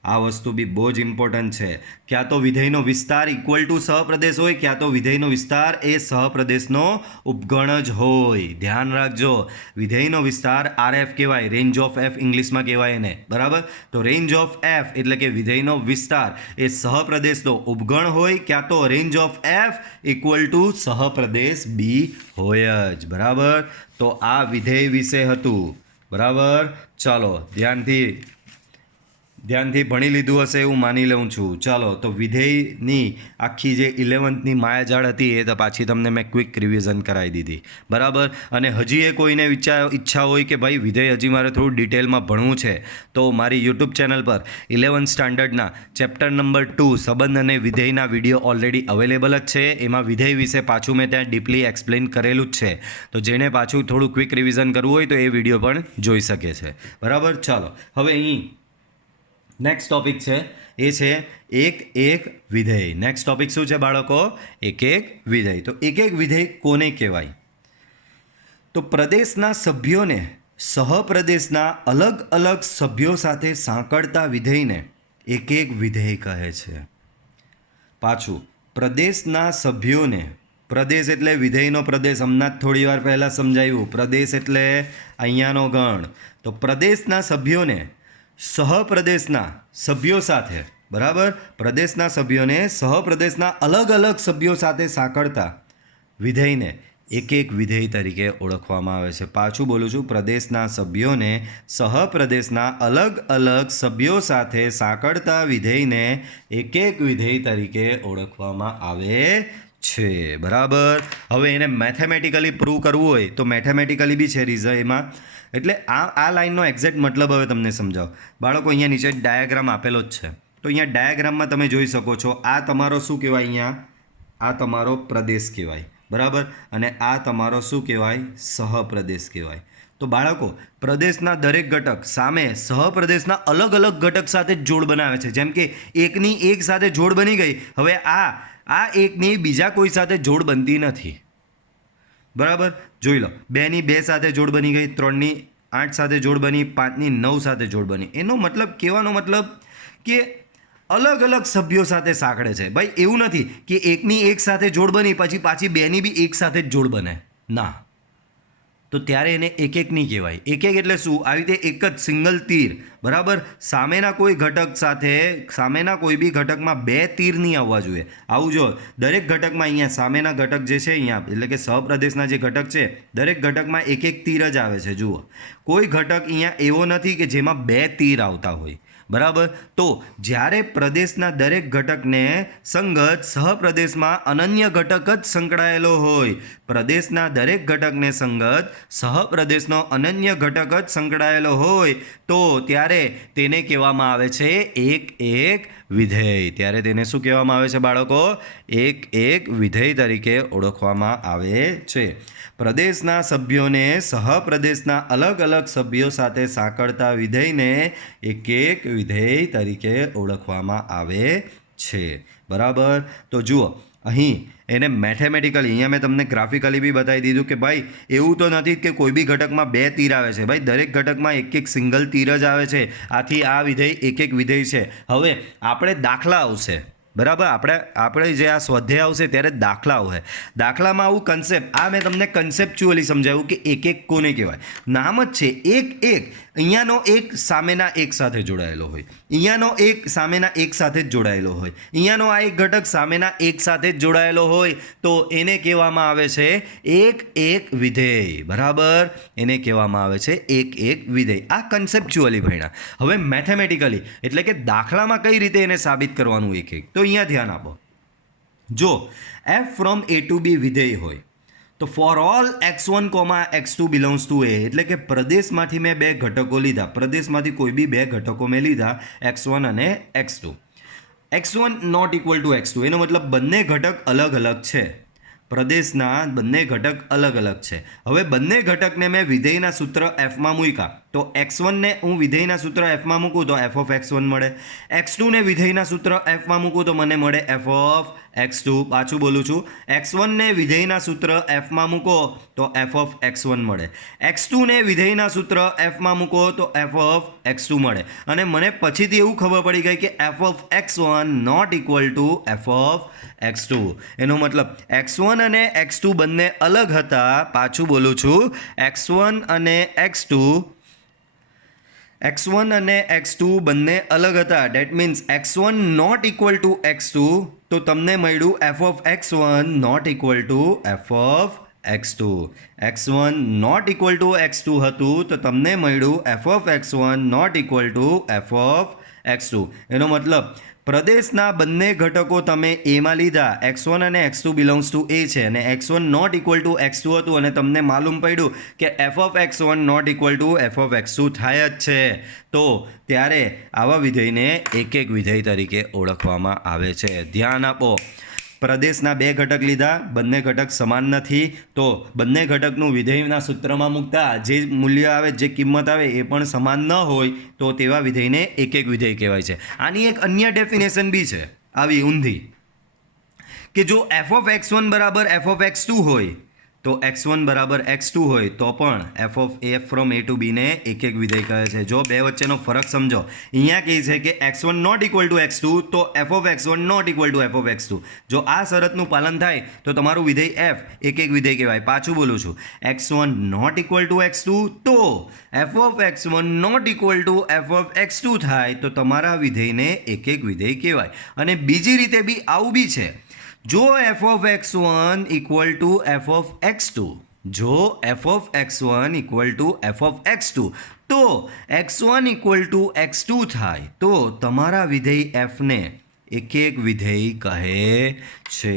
આ વસ્તુ બી બહુ જ ઇમ્પોર્ટન્ટ છે. ક્યાં તો વિધેયનો વિસ્તાર ઇક્વલ ટુ સહપ્રદેશ હોય, ક્યાં તો વિધેયનો વિસ્તાર એ સહપ્રદેશનો ઉપગણ જ હોય. ધ્યાન રાખજો, વિધેયનો વિસ્તાર આરએફ કહેવાય, રેન્જ ઓફ એફ ઇંગ્લિશમાં કહેવાય એને. બરાબર. તો રેન્જ ઓફ એફ એટલે કે વિધેયનો વિસ્તાર એ સહપ્રદેશનો ઉપગણ હોય, ક્યાં તો range of F equal to સહપ્રદેશ બી હોય જ. બરાબર. તો આ વિધેય વિશે હતું. બરાબર. ચાલો ધ્યાનથી ભણી લીધું હશે એવું માની લઉં છું. ચાલો, તો વિધેયની આખી જે 11thની માયાજાળ હતી એ તો પાછી તમને મેં ક્વિક રિવિઝન કરાવી દીધી. બરાબર. અને હજી એ કોઈને ઈચ્છા હોય કે ભાઈ વિધેય હજી મારે થોડું ડિટેલમાં ભણવું છે, તો મારી યુટ્યુબ ચેનલ પર 11th સ્ટાન્ડર્ડના ચેપ્ટર નંબર 2 સંબંધ અને વિધેયના વિડીયો ઓલરેડી અવેલેબલ જ છે. એમાં વિધેય વિશે પાછું મેં ત્યાં ડીપલી એક્સપ્લેન કરેલું જ છે. તો જેને પાછું થોડું ક્વિક રિવિઝન કરવું હોય તો એ વિડીયો પણ જોઈ શકે છે. બરાબર. ચાલો, હવે અહીં નેક્સ્ટ ટોપિક છે એ છે એક એક વિધેય. નેક્સ્ટ ટોપિક શું છે બાળકો? એક એક વિધેય. તો એક એક વિધેય કોને કહેવાય? તો પ્રદેશના સભ્યોને સહપ્રદેશના અલગ અલગ સભ્યો સાથે સાંકળતા વિધેયને એક એક વિધેય કહે છે. પાછું, પ્રદેશના સભ્યોને, પ્રદેશ એટલે વિધેયનો પ્રદેશ, હમણાં જ થોડી વાર પહેલાં સમજાવ્યું. પ્રદેશ એટલે અહીંયાનો ગણ. તો પ્રદેશના સભ્યોને સહપ્રદેશના સભ્યો સાથે, બરાબર, પ્રદેશના સભ્યોને સહપ્રદેશના અલગ અલગ સભ્યો સાથે સાંકળતા વિધેયને એક એક વિધેય તરીકે ઓળખવામાં આવે છે. પાછું બોલું છું, પ્રદેશના સભ્યોને સહપ્રદેશના અલગ અલગ સભ્યો સાથે સાંકળતા વિધેયને એક એક વિધેય તરીકે ઓળખવામાં આવે છે. બરાબર. હવે એને મેથેમેટિકલી પ્રૂવ કરવું હોય તો મેથેમેટિકલી બી છે રીઝન એમાં. એટલે આ લાઈનનો એક્ઝેક્ટ મતલબ હવે તમને સમજાવો. બાળકો, અહીંયા નીચે ડાયાગ્રામ આપેલો જ છે. તો અહીંયા ડાયાગ્રામમાં તમે જોઈ શકો છો, આ તમારો શું કહેવાય? અહીંયા આ તમારો પ્રદેશ કહેવાય, બરાબર, અને આ તમારો શું કહેવાય? સહપ્રદેશ કહેવાય. તો બાળકો, પ્રદેશના દરેક ઘટક સામે સહપ્રદેશના અલગ અલગ ઘટક સાથે જોડ બનાવે છે. જેમ કે એકની એક સાથે જોડ બની ગઈ, હવે આ એકની બીજા કોઈ સાથે જોડ બનતી નથી. બરાબર, જોઈ લો, 2ની 2 સાથે જોડ બની ગઈ, 3ની 8 સાથે જોડ બની, 5ની 9 સાથે જોડ બની. એનો મતલબ, કહેવાનો મતલબ કે અલગ અલગ સભ્યો સાથે સાંકળે છે. ભાઈ, એવું નથી કે એકની એક સાથે જોડ બની પછી પાછી 2ની બી એક સાથે જ જોડ બને, ના. તો ત્યારે એને એક એક નહીં કહેવાય. એક એક એટલે શું? આવી રીતે એક જ સિંગલ તીર, બરાબર, સામેના કોઈ ઘટક સાથે, સામેના કોઈ બી ઘટકમાં 2 તીર નહીં આવવા જોઈએ. આવું જો દરેક ઘટકમાં અહીંયા સામેના ઘટક જે છે અહીંયા, એટલે કે સહપ્રદેશના જે ઘટક છે, દરેક ઘટકમાં એક એક તીર જ આવે છે. જુઓ, કોઈ ઘટક અહીંયા એવો નથી કે જેમાં 2 તીર આવતા હોય. બરાબર. તો જ્યારે પ્રદેશના દરેક ઘટકને સંગત સહપ્રદેશમાં અનન્ય ઘટક જ સંકળાયેલો હોય, પ્રદેશના દરેક ઘટકને સંગત સહપ્રદેશનો અનન્ય ઘટક જ સંકળાયેલો હોય, તો ત્યારે તેને કહેવામાં આવે છે એક એક વિધેય. ત્યારે તેને શું કહેવામાં આવે છે બાળકો? એક એક વિધેય તરીકે ઓળખવામાં આવે છે. પ્રદેશના સભ્યોને સહપ્રદેશના અલગ અલગ સભ્યો સાથે સાંકળતા વિધેયને એક એક વિધેય તરીકે ઓળખવામાં આવે છે. બરાબર. તો જુઓ, અહીં એને મેથેમેટિકલી, અહીંયા મેં તમને ગ્રાફિકલી બી બતાવી દીધું કે ભાઈ એવું તો નથી કે કોઈ બી ઘટકમાં 2 તીર આવે છે. ભાઈ, દરેક ઘટકમાં એક એક સિંગલ તીર જ આવે છે. આથી આ વિધેય એક એક વિધેય છે. હવે આપણે દાખલા આવશે, બરાબર, આપણે જે આ સ્વાધ્યાય આવશે ત્યારે દાખલા આવશે. દાખલામાં આવું કન્સેપ્ટ, આ મેં તમને કન્સેપ્ચ્યુઅલી સમજાવ્યું કે એક એક કોને કહેવાય. નામ જ છે એક એક. અહીંયાનો એક સામેના એક સાથે જોડાયેલો હોય, અહીંયાનો એક સામેના એક સાથે જ જોડાયેલો હોય, અહીંયાનો આ એક ઘટક સામેના એક સાથે જ જોડાયેલો હોય, તો એને કહેવામાં આવે છે એક એક વિધેય. બરાબર, એને કહેવામાં આવે છે એક એક વિધેય. આ કન્સેપ્ચ્યુઅલી ભણ્યા. હવે મેથેમેટિકલી, એટલે કે દાખલામાં કઈ રીતે એને સાબિત કરવાનું એક એક, તો અહીંયા ધ્યાન આપો. જો f from a to b વિધેય હોય, તો for all x1, x2 belongs to a, એટલે કે પ્રદેશમાંથી મેં 2 ઘટકો લીધા, પ્રદેશમાંથી કોઈ બી 2 ઘટકો મેં લીધા, x1 અને x2. x1 not equal to x2, એનો મતલબ બંને ઘટક અલગ અલગ છે. પ્રદેશના બંને ઘટક અલગ અલગ છે. હવે બંને ઘટકને મેં વિધેયના સૂત્ર fમાં મૂક્યા, તો x1ને હું વિધેયના સૂત્ર fમાં મૂકું તો f ઓફ x1 મળે, x2ને વિધેયના સૂત્ર fમાં મૂકું તો મને મળે f ઓફ x2. પાછું બોલું છું, x1ને વિધેયના સૂત્ર fમાં મૂકો તો f ઓફ x1 મળે, x2ને વિધેયના સૂત્ર fમાં મૂકો તો f ઓફ x2 મળે. અને મને પછીથી એવું ખબર પડી ગઈ કે f of x1 not equal to f of x2. એનો મતલબ x1 અને x2 બંને અલગ હતા. પાછું બોલું છું, x1 અને x2 બંને અલગ હતા. That means x1 not equal to x2, તો તમને મળ્યું f of x1 not equal to f of x2. x1 not equal to x2 હતું, તો તમને મળ્યું f of x1 not equal to f of x2. એનો મતલબ પ્રદેશના બંને ઘટકો તમે એમાં લીધા, x1 અને x2 બિલોંગ્સ ટુ a છે, અને x1 not equal to x2 હતું, અને તમને માલુમ પડ્યું કે f of x1 not equal to f of x2 થાય જ છે, તો ત્યારે આવા વિધેયને એક એક વિધેય તરીકે ઓળખવામાં આવે છે. ધ્યાન આપો. પ્રદેશના બે ઘટક લીધા, બંને ઘટક સમાન નથી, તો બંને ઘટકનું વિધેયના સૂત્રમાં મૂકતા જે મૂલ્ય આવે, જે કિંમત આવે એ પણ સમાન ન હોય તો તેવા વિધેયને એક એક વિધેય કહેવાય છે. આની એક અન્ય ડેફિનેશન બી છે આવી ઊંધી, કે જો એફ ઓફ x1 બરાબર એફ ઓફ x2 હોય તો x1 બરાબર x2 હોય તો પણ F of A from A to બીને એક એક વિધેય કહે છે. જો બે વચ્ચેનો ફરક સમજો, અહીંયા કહે છે કે x1 not equal to x2 તો F of x1 not equal to F of x2. જો આ શરતનું પાલન થાય તો તમારું વિધેય f એક એક વિધેય કહેવાય. પાછું બોલું છું, x1 not equal to x2 તો F of x1 not equal to F of x2 થાય તો તમારા વિધેયને એક એક વિધેય કહેવાય. અને બીજી રીતે બી આવું બી છે, જો F of x1 equal to F of x2, જો F of x1 equal to F of x2 તો x1 ઇક્વલ ટુ x2 થાય તો તમારા વિધેય fને એક એક વિધેય કહે છે.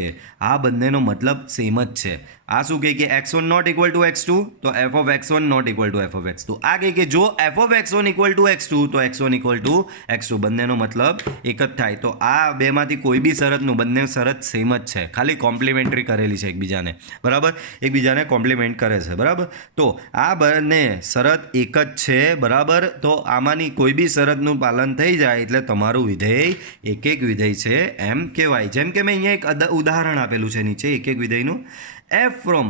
આ બંનેનો મતલબ સેમ જ છે. આ શું કહે કે x1 not equal to x2 તો F of x1 not equal to F of x2. આ કહે કે જો F of x1 equal to x2 તો x1 ઇક્વલ ટુ x2. બંનેનો મતલબ એક જ થાય. તો આ બેમાંથી કોઈ બી શરતનું, બંને શરત સેમ જ છે, ખાલી કોમ્પ્લિમેન્ટરી કરેલી છે એકબીજાને, બરાબર, એકબીજાને કોમ્પ્લિમેન્ટ કરે છે, બરાબર. તો આ બંને શરત એક જ છે, બરાબર. તો આમાંની કોઈ બી શરતનું પાલન થઈ જાય એટલે તમારું વિધેય એક એક વિધેય છે એમ કહેવાય. જેમ કે મેં અહીંયા એક ઉદાહરણ આપેલું છે નીચે એક એક વિધેયનું. એફ ફ્રોમ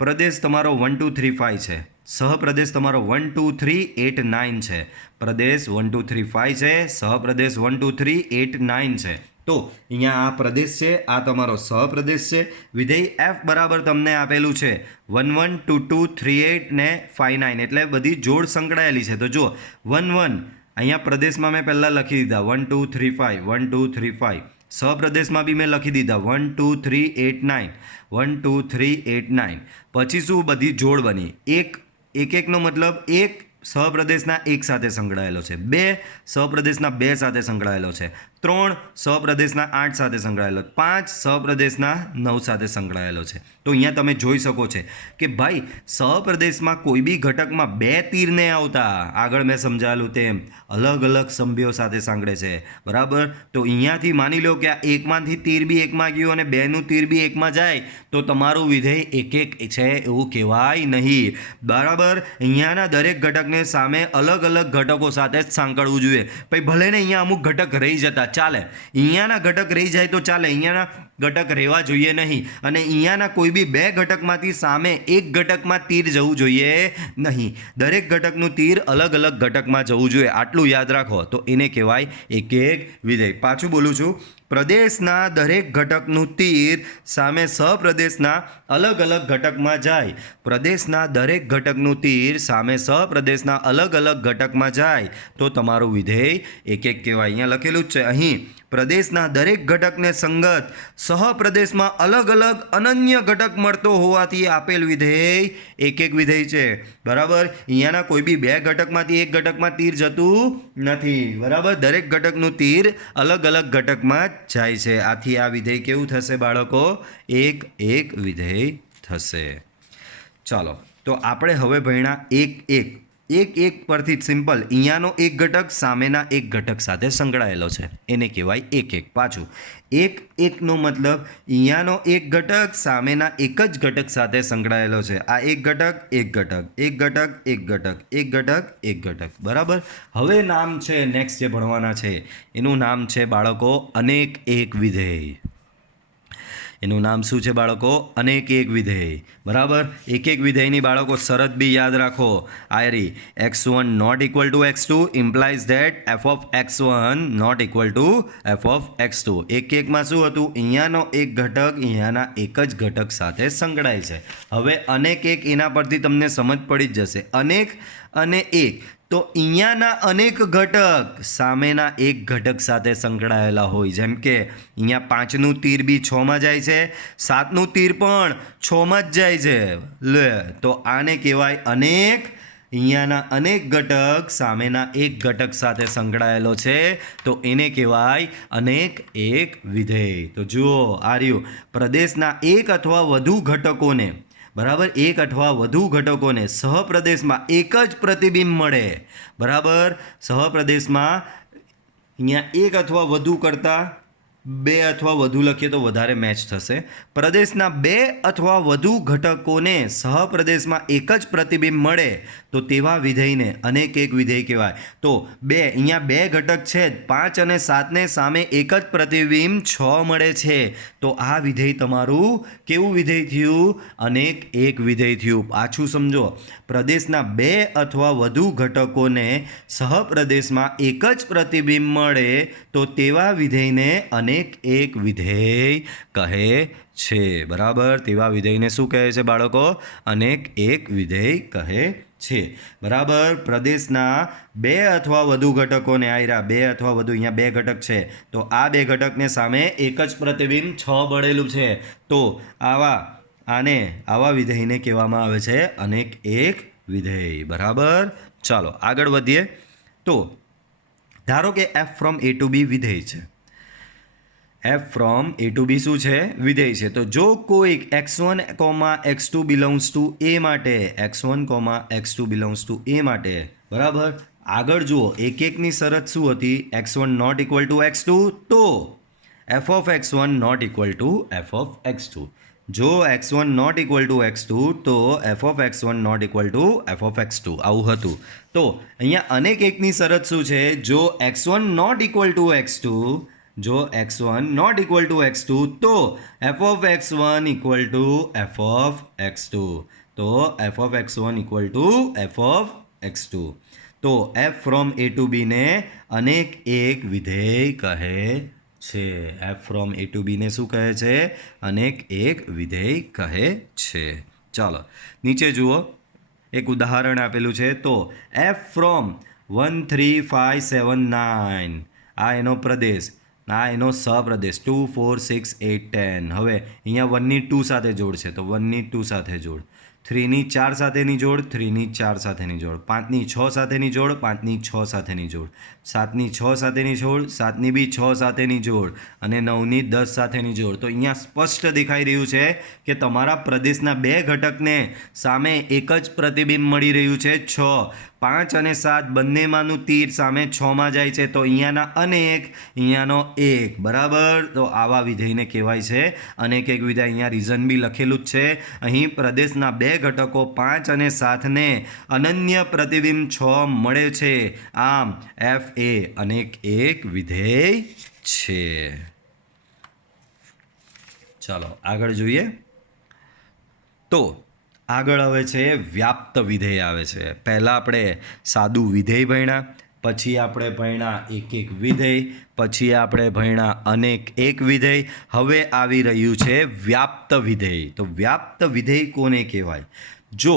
પ્રદેશ તમારો 1 2 3 5 છે, સહપ્રદેશ તમારો 1 2 3 8 9 છે, પ્રદેશ 1 2 3 5 છે, સહપ્રદેશ 1 2 3 8 9 છે. તો અહીંયા આ પ્રદેશ છે, આ તમારો સહપ્રદેશ છે. વિધેય એફ બરાબર તમને આપેલું છે 1 1 2 2 3 8 ને 5 9, એટલે બધી જોડ સંકળાયેલી છે. તો જો 1 1 અહીંયા પ્રદેશમાં મેં પહેલાં લખી દીધા 1 2 3 5 1 2 3 5. સહપ્રદેશમાં બી મેં લખી દીધા 1 2 3 8 9 1 2 3 8 9. પછી શું બધી જોડ બની, એક એકનો મતલબ એક સહપ્રદેશના એક સાથે સંકળાયેલો છે, બે સહપ્રદેશના બે સાથે સંકળાયેલો છે, 3 સહપ્રદેશના 8 સાથે સંકળાયેલો, 5 સહપ્રદેશના 9 સાથે સંકળાયેલો છે. તો અહીંયા તમે જોઈ શકો છો કે ભાઈ સહપ્રદેશમાં કોઈ બી ઘટકમાં બે તીર નહીં આવતા, આગળ મેં સમજાવેલું તેમ અલગ અલગ સંભ્યો સાથે સાંકળે છે, બરાબર. તો અહીંયાથી માની લો કે આ એકમાંથી તીર બી એકમાં ગયું અને બેનું તીર બી એકમાં જાય તો તમારું વિધેય એક એક છે એવું કહેવાય નહીં, બરાબર. અહીંયાના દરેક ઘટકને સામે અલગ અલગ ઘટકો સાથે જ સાંકળવું જોઈએ. પછી ભલે ને અહીંયા અમુક ઘટક રહી જતા ચાલે, અહીંયાના ઘટક રહી જાય તો ચાલે, અહીંયાના ઘટક રહેવા જોઈએ નહીં. અને અહીંયાના કોઈ બી બે ઘટકમાંથી સામે એક ઘટકમાં તીર જવું જોઈએ નહીં. દરેક ઘટકનું તીર અલગ અલગ ઘટકમાં જવું જોઈએ, આટલું યાદ રાખો. તો એને કહેવાય એક એક વિધેય. પાછું બોલું છું, પ્રદેશના દરેક ઘટકનું તીર સામે સહપ્રદેશના અલગ અલગ ઘટકમાં જાય. પ્રદેશના દરેક ઘટકનું તીર સામે સહપ્રદેશના અલગ અલગ ઘટકમાં જાય તો તમારું વિધેય એક એક કહેવાય. અહીંયા લખેલું જ છે, અહીં પ્રદેશના દરેક ઘટકને સંગત સહપ્રદેશમાં અલગ અલગ અનન્ય ઘટક મળતો હોવાથી આપેલ વિધેય એક એક વિધેય છે, બરાબર. અહીંયાના કોઈ બી બે ઘટકમાંથી એક ઘટકમાં તીર જતું નથી, બરાબર. દરેક ઘટકનું તીર અલગ અલગ ઘટકમાં જ જાય છે. આથી આ વિધેય કેવું થશે બાળકો? એક એક વિધેય થશે. ચાલો, તો આપણે હવે ભણ્યા એક એક પરથી સિમ્પલ. અહીંયાનો એક ઘટક સામેના એક ઘટક સાથે સંકળાયેલો છે, એને કહેવાય એક એક. પાછું એક એકનો મતલબ અહીંયાનો એક ઘટક સામેના એક જ ઘટક સાથે સંકળાયેલો છે. આ એક ઘટક એક ઘટક એક ઘટક એક ઘટક એક ઘટક એક ઘટક, બરાબર. હવે નામ છે નેક્સ્ટ જે ભણવાના છે એનું નામ છે બાળકો અનેક એક વિધેય. એનું નામ શું છે બાળકો? અનેક એક વિધેય, બરાબર. એક એક વિધેયની બાળકો શરત બી યાદ રાખો. આયરી x1 not equal to x2 implies that F of x1 not equal to F of x2. એક એકમાં શું હતું? અહીંયાનો એક ઘટક અહીંયાના એક જ ઘટક સાથે સંકળાય છે. હવે અનેક એક, એના પરથી તમને સમજ પડી જ જશે. અનેક અને એક, તો અહીંયાના અનેક ઘટક સામેના એક ઘટક સાથે સંકળાયેલા હોય. જેમ કે અહીંયા 5નું તીર બી 6માં જાય છે, 7નું તીર પણ 6માં જ જાય છે. લે, તો આને કહેવાય અનેક. અહીંયાના અનેક ઘટક સામેના એક ઘટક સાથે સંકળાયેલો છે તો એને કહેવાય અનેક એક વિધેય. તો જુઓ આ રહ્યું, પ્રદેશના એક અથવા વધુ ઘટકોને, બરાબર, એક અથવા વધુ ઘટકોને સહપ્રદેશમાં એક જ પ્રતિબિંબ મળે, બરાબર. સહપ્રદેશમાં અહીંયા એક અથવા વધુ કરતાં બે અથવા વધુ લખીએ તો વધારે મેચ થશે. પ્રદેશના બે અથવા વધુ ઘટકોને સહપ્રદેશમાં એક જ પ્રતિબિંબ મળે તો તેવા વિધેયને અનેક એક વિધેય કહેવાય. તો અહીંયા બે ઘટક છે, 5 અને 7ને સામે એક જ પ્રતિબિંબ 6 મળે છે. તો આ વિધેય તમારું કેવું વિધેય થયું? અનેક એક વિધેય થયું. પાછું સમજો, પ્રદેશના બે અથવા વધુ ઘટકોને સહપ્રદેશમાં એક જ પ્રતિબિંબ મળે તો તેવા વિધેયને અનેક એક વિધેય કહે છે. બરાબર, તેવા વિધેયને શું કહે છે બાળકો? અનેક એક વિધેય કહે છે. બરાબર, પ્રદેશના બે અથવા વધુ ઘટકોને આયરા બે અથવા વધુ, અહીંયા બે ઘટક છે તો આ બે ઘટકને સામે એક જ પ્રતિબિંબ 6 મળેલું છે. તો આવા વિધેયને કહેવામાં આવે છે અનેક એક વિધેય. બરાબર, ચાલો આગળ વધીએ. તો ધારો કે એફ ફ્રોમ એ ટુ બી વિધેય છે. એફ ફ્રોમ એ ટુ બી શું છે? વિધેય છે. તો જો કોઈક x1, x2 બિલોંગ્સ ટુ એ માટે, x1, x2 બિલોંગ્સ ટુ એ માટે, બરાબર, આગળ જુઓ, એક એકની શરત શું હતી? x1 not equal to x2 તો F of x1 not equal to F of x2. જો x1 not equal to x2 તો F of x1 not equal to F of x2. આવું હતું. તો અહીંયા અનેક એકની શરત શું છે? જો x1 not equal to x2, જો x1 not equal to x2 તો F of x1 equal to F of x2. તો F of x1 equal to F of x2. તો એફ ફ્રોમ એ ટુ બીને અનેક એક વિધેય કહે છે. એફ ફ્રોમ એ ટુ બીને શું કહે છે? અનેક એક વિધેય કહે છે. ચાલો નીચે જુઓ, એક ઉદાહરણ આપેલું છે. તો એફ ફ્રોમ 1, 3, 5, 7, 9 આ એનો પ્રદેશ, આ એનો સહપ્રદેશ 2, 4, 6, 8, 10. હવે અહીંયા 1ની 2 સાથે જોડ છે તો 1ની 2 સાથે જોડ, 3ની 4 સાથેની જોડ, 3ની 4 સાથેની જોડ, 5ની 6 સાથેની જોડ, 5ની 6 સાથેની જોડ, 7ની 6 સાથેની જોડ, 7ની બી 6 સાથેની જોડ અને 9ની 10 સાથેની જોડ. તો અહીંયા સ્પષ્ટ દેખાઈ રહ્યું છે કે તમારા પ્રદેશના બે ઘટકને સામે એક જ પ્રતિબિંબ મળી રહ્યું છે 6. 5 અને 7 બંનેમાંનું તીર સામે 6માં જાય છે તો અહીંયાના અનેક, અહીંયાનો એક. બરાબર, તો આવા વિધેયને કહેવાય છે અનેક એક વિધેય. અહીંયા રીઝન બી લખેલું જ છે. અહીં પ્રદેશના બે ઘટકો 5 અને 7ને અનન્ય પ્રતિબિંબ 6 મળે છે. આમ એફ એ અનેક એક વિધેય છે. ચાલો આગળ જોઈએ. તો આગળ હવે છે વ્યાપ્ત વિધેય આવે છે. પહેલાં આપણે સાદું વિધેય ભણ્યા, પછી આપણે ભણ્યા એક એક વિધેય, પછી આપણે ભણ્યા અનેક એક વિધેય. હવે આવી રહ્યું છે વ્યાપ્ત વિધેય. તો વ્યાપ્ત વિધેય કોને કહેવાય? જો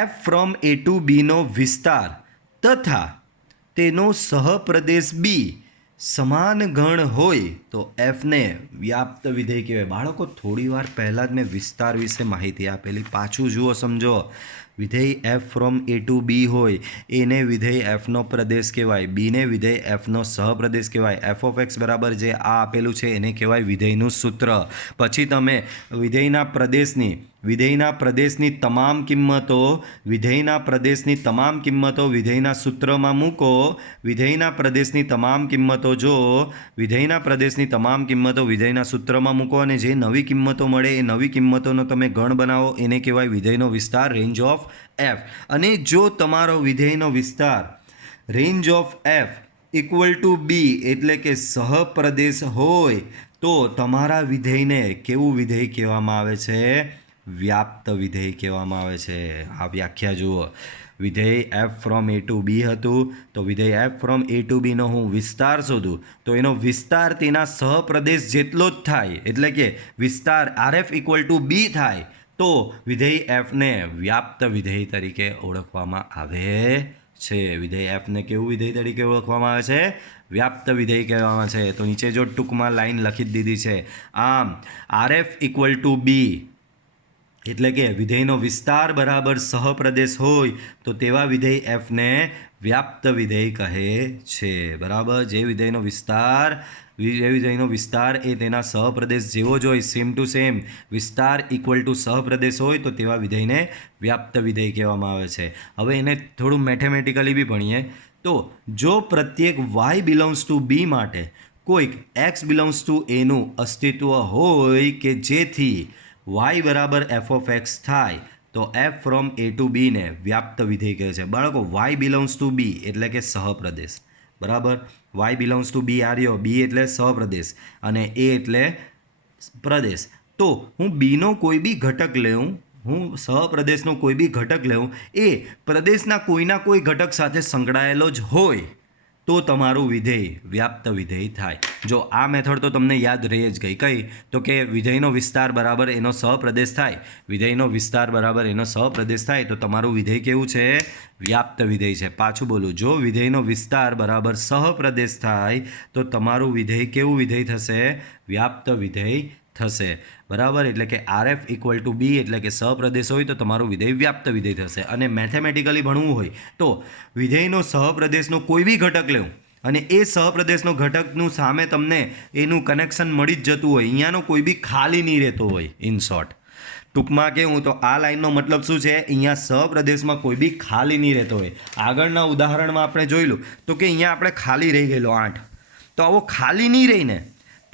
એફ ફ્રોમ એ ટુ બીનો વિસ્તાર તથા તેનો સહપ્રદેશ બી સમાન ગણ હોય તો એફને વ્યાપ્ત વિધેય કહેવાય. બાળકો થોડી વાર પહેલાં જ મેં વિસ્તાર વિશે માહિતી આપેલી, પાછું જુઓ, સમજો. વિધેય એફ ફ્રોમ એ ટુ બી હોય એને વિધેય એફનો પ્રદેશ કહેવાય, બીને વિધેય એફનો સહપ્રદેશ કહેવાય. એફ ઓફ એક્સ બરાબર જે આ આપેલું છે એને કહેવાય વિધેયનું સૂત્ર. પછી તમે વિધેયના પ્રદેશની તમામ કિંમતો વિધેયના સૂત્રમાં મૂકો. વિધેયના પ્રદેશની તમામ કિંમતો વિધેયના સૂત્રમાં મૂકો અને જે નવી કિંમતો મળે એ નવી કિંમતોનો તમે ગણ બનાવો, એને કહેવાય વિધેયનો વિસ્તાર, રેન્જ ઓફ એફ. અને જો તમારો વિધેયનો વિસ્તાર range of F equal to B એટલે કે સહપ્રદેશ હોય તો તમારા વિધેયને કેવું વિધેય કહેવામાં આવે છે? વ્યાપ્ત વિધેય કહેવામાં આવે છે. આ વ્યાખ્યા જુઓ. વિધેય એફ ફ્રોમ એ ટુ બી હતું તો વિધેય એફ ફ્રોમ એ ટુ બીનો હું વિસ્તાર શોધું તો એનો વિસ્તાર તેના સહપ્રદેશ જેટલો જ થાય, એટલે કે વિસ્તાર આરએફ ઇક્વલ ટુ બી થાય તો વિધેય એફને વ્યાપ્ત વિધેય તરીકે ઓળખવામાં આવે છે. વિધેય એફને કેવું વિધેય તરીકે ઓળખવામાં આવે છે? વ્યાપ્ત વિધેય કહેવામાં છે. તો નીચે જો ટૂંકમાં લાઈન લખી દીધી છે. આમ આરએફ ઇક્વલ ટુ બી એટલે કે વિધેયનો વિસ્તાર બરાબર સહપ્રદેશ હોય તો તેવા વિધેય એફને વ્યાપ્ત વિધેય કહે છે. બરાબર, જે વિધેયનો વિસ્તાર એ તેના સહપ્રદેશ જેવો જ હોય, સેમ ટુ સેમ વિસ્તાર ઇક્વલ ટુ સહપ્રદેશ હોય તો તેવા વિધેયને વ્યાપ્ત વિધેય કહેવામાં આવે છે. હવે એને થોડું મેથેમેટિકલી બી ભણીએ. તો જો પ્રત્યેક y બિલોંગ્સ ટુ બી માટે કોઈક એક્સ બિલોંગ્સ ટુ એનું અસ્તિત્વ હોય કે જેથી વાય બરાબર એફ ઓફ એક્સ થાય તો એફ ફ્રોમ એ ટુ બીને વ્યાપ્ત વિધેય કહે છે. બાળકો વાય બિલોંગ્સ ટુ બી એટલે કે સહપ્રદેશ, બરાબર. વાય બિલોંગ્સ ટુ બી આર્યો, બી એટલે સહપ્રદેશ અને એ એટલે પ્રદેશ. તો હું બીનો કોઈ બી ઘટક લેવું, હું સહપ્રદેશનો કોઈ બી ઘટક લેવું, એ પ્રદેશના કોઈના કોઈ ઘટક સાથે સંકળાયેલો જ હોય તો તમારું વિધેય વ્યાપ્ત વિધેય થાય. જો આ મેથડ તો તમને યાદ રહી જ ગઈ. કઈ? તો કે વિધેયનો વિસ્તાર બરાબર એનો સહપ્રદેશ થાય. વિધેયનો વિસ્તાર બરાબર એનો સહપ્રદેશ થાય તો તમારું વિધેય કેવું છે? વ્યાપ્ત વિધેય છે. પાછું બોલું, જો વિધેયનો વિસ્તાર બરાબર સહપ્રદેશ થાય તો તમારું વિધેય કેવું વિધેય થશે? વ્યાપ્ત વિધેય થશે, બરાબર. એટલે કે RF ઇક્વલ ટુ બી એટલે કે સહપ્રદેશ હોય તો તમારું વિધેય વ્યાપ્ત વિધેય થશે. અને મેથેમેટિકલી ભણવું હોય તો વિધેયનો સહપ્રદેશનો કોઈ બી ઘટક લેવું અને એ સહપ્રદેશનો ઘટકનું સામે તમને એનું કનેક્શન મળી જ જતું હોય, અહીંયાનો કોઈ બી ખાલી નહીં રહેતો હોય. ઇન શોર્ટ ટૂંકમાં કહેવું તો આ લાઈનનો મતલબ શું છે? અહીંયા સહપ્રદેશમાં કોઈ બી ખાલી નહીં રહેતો હોય. આગળના ઉદાહરણમાં આપણે જોયેલું તો કે અહીંયા આપણે ખાલી રહી ગયેલો 8, તો આવો ખાલી નહીં રહીને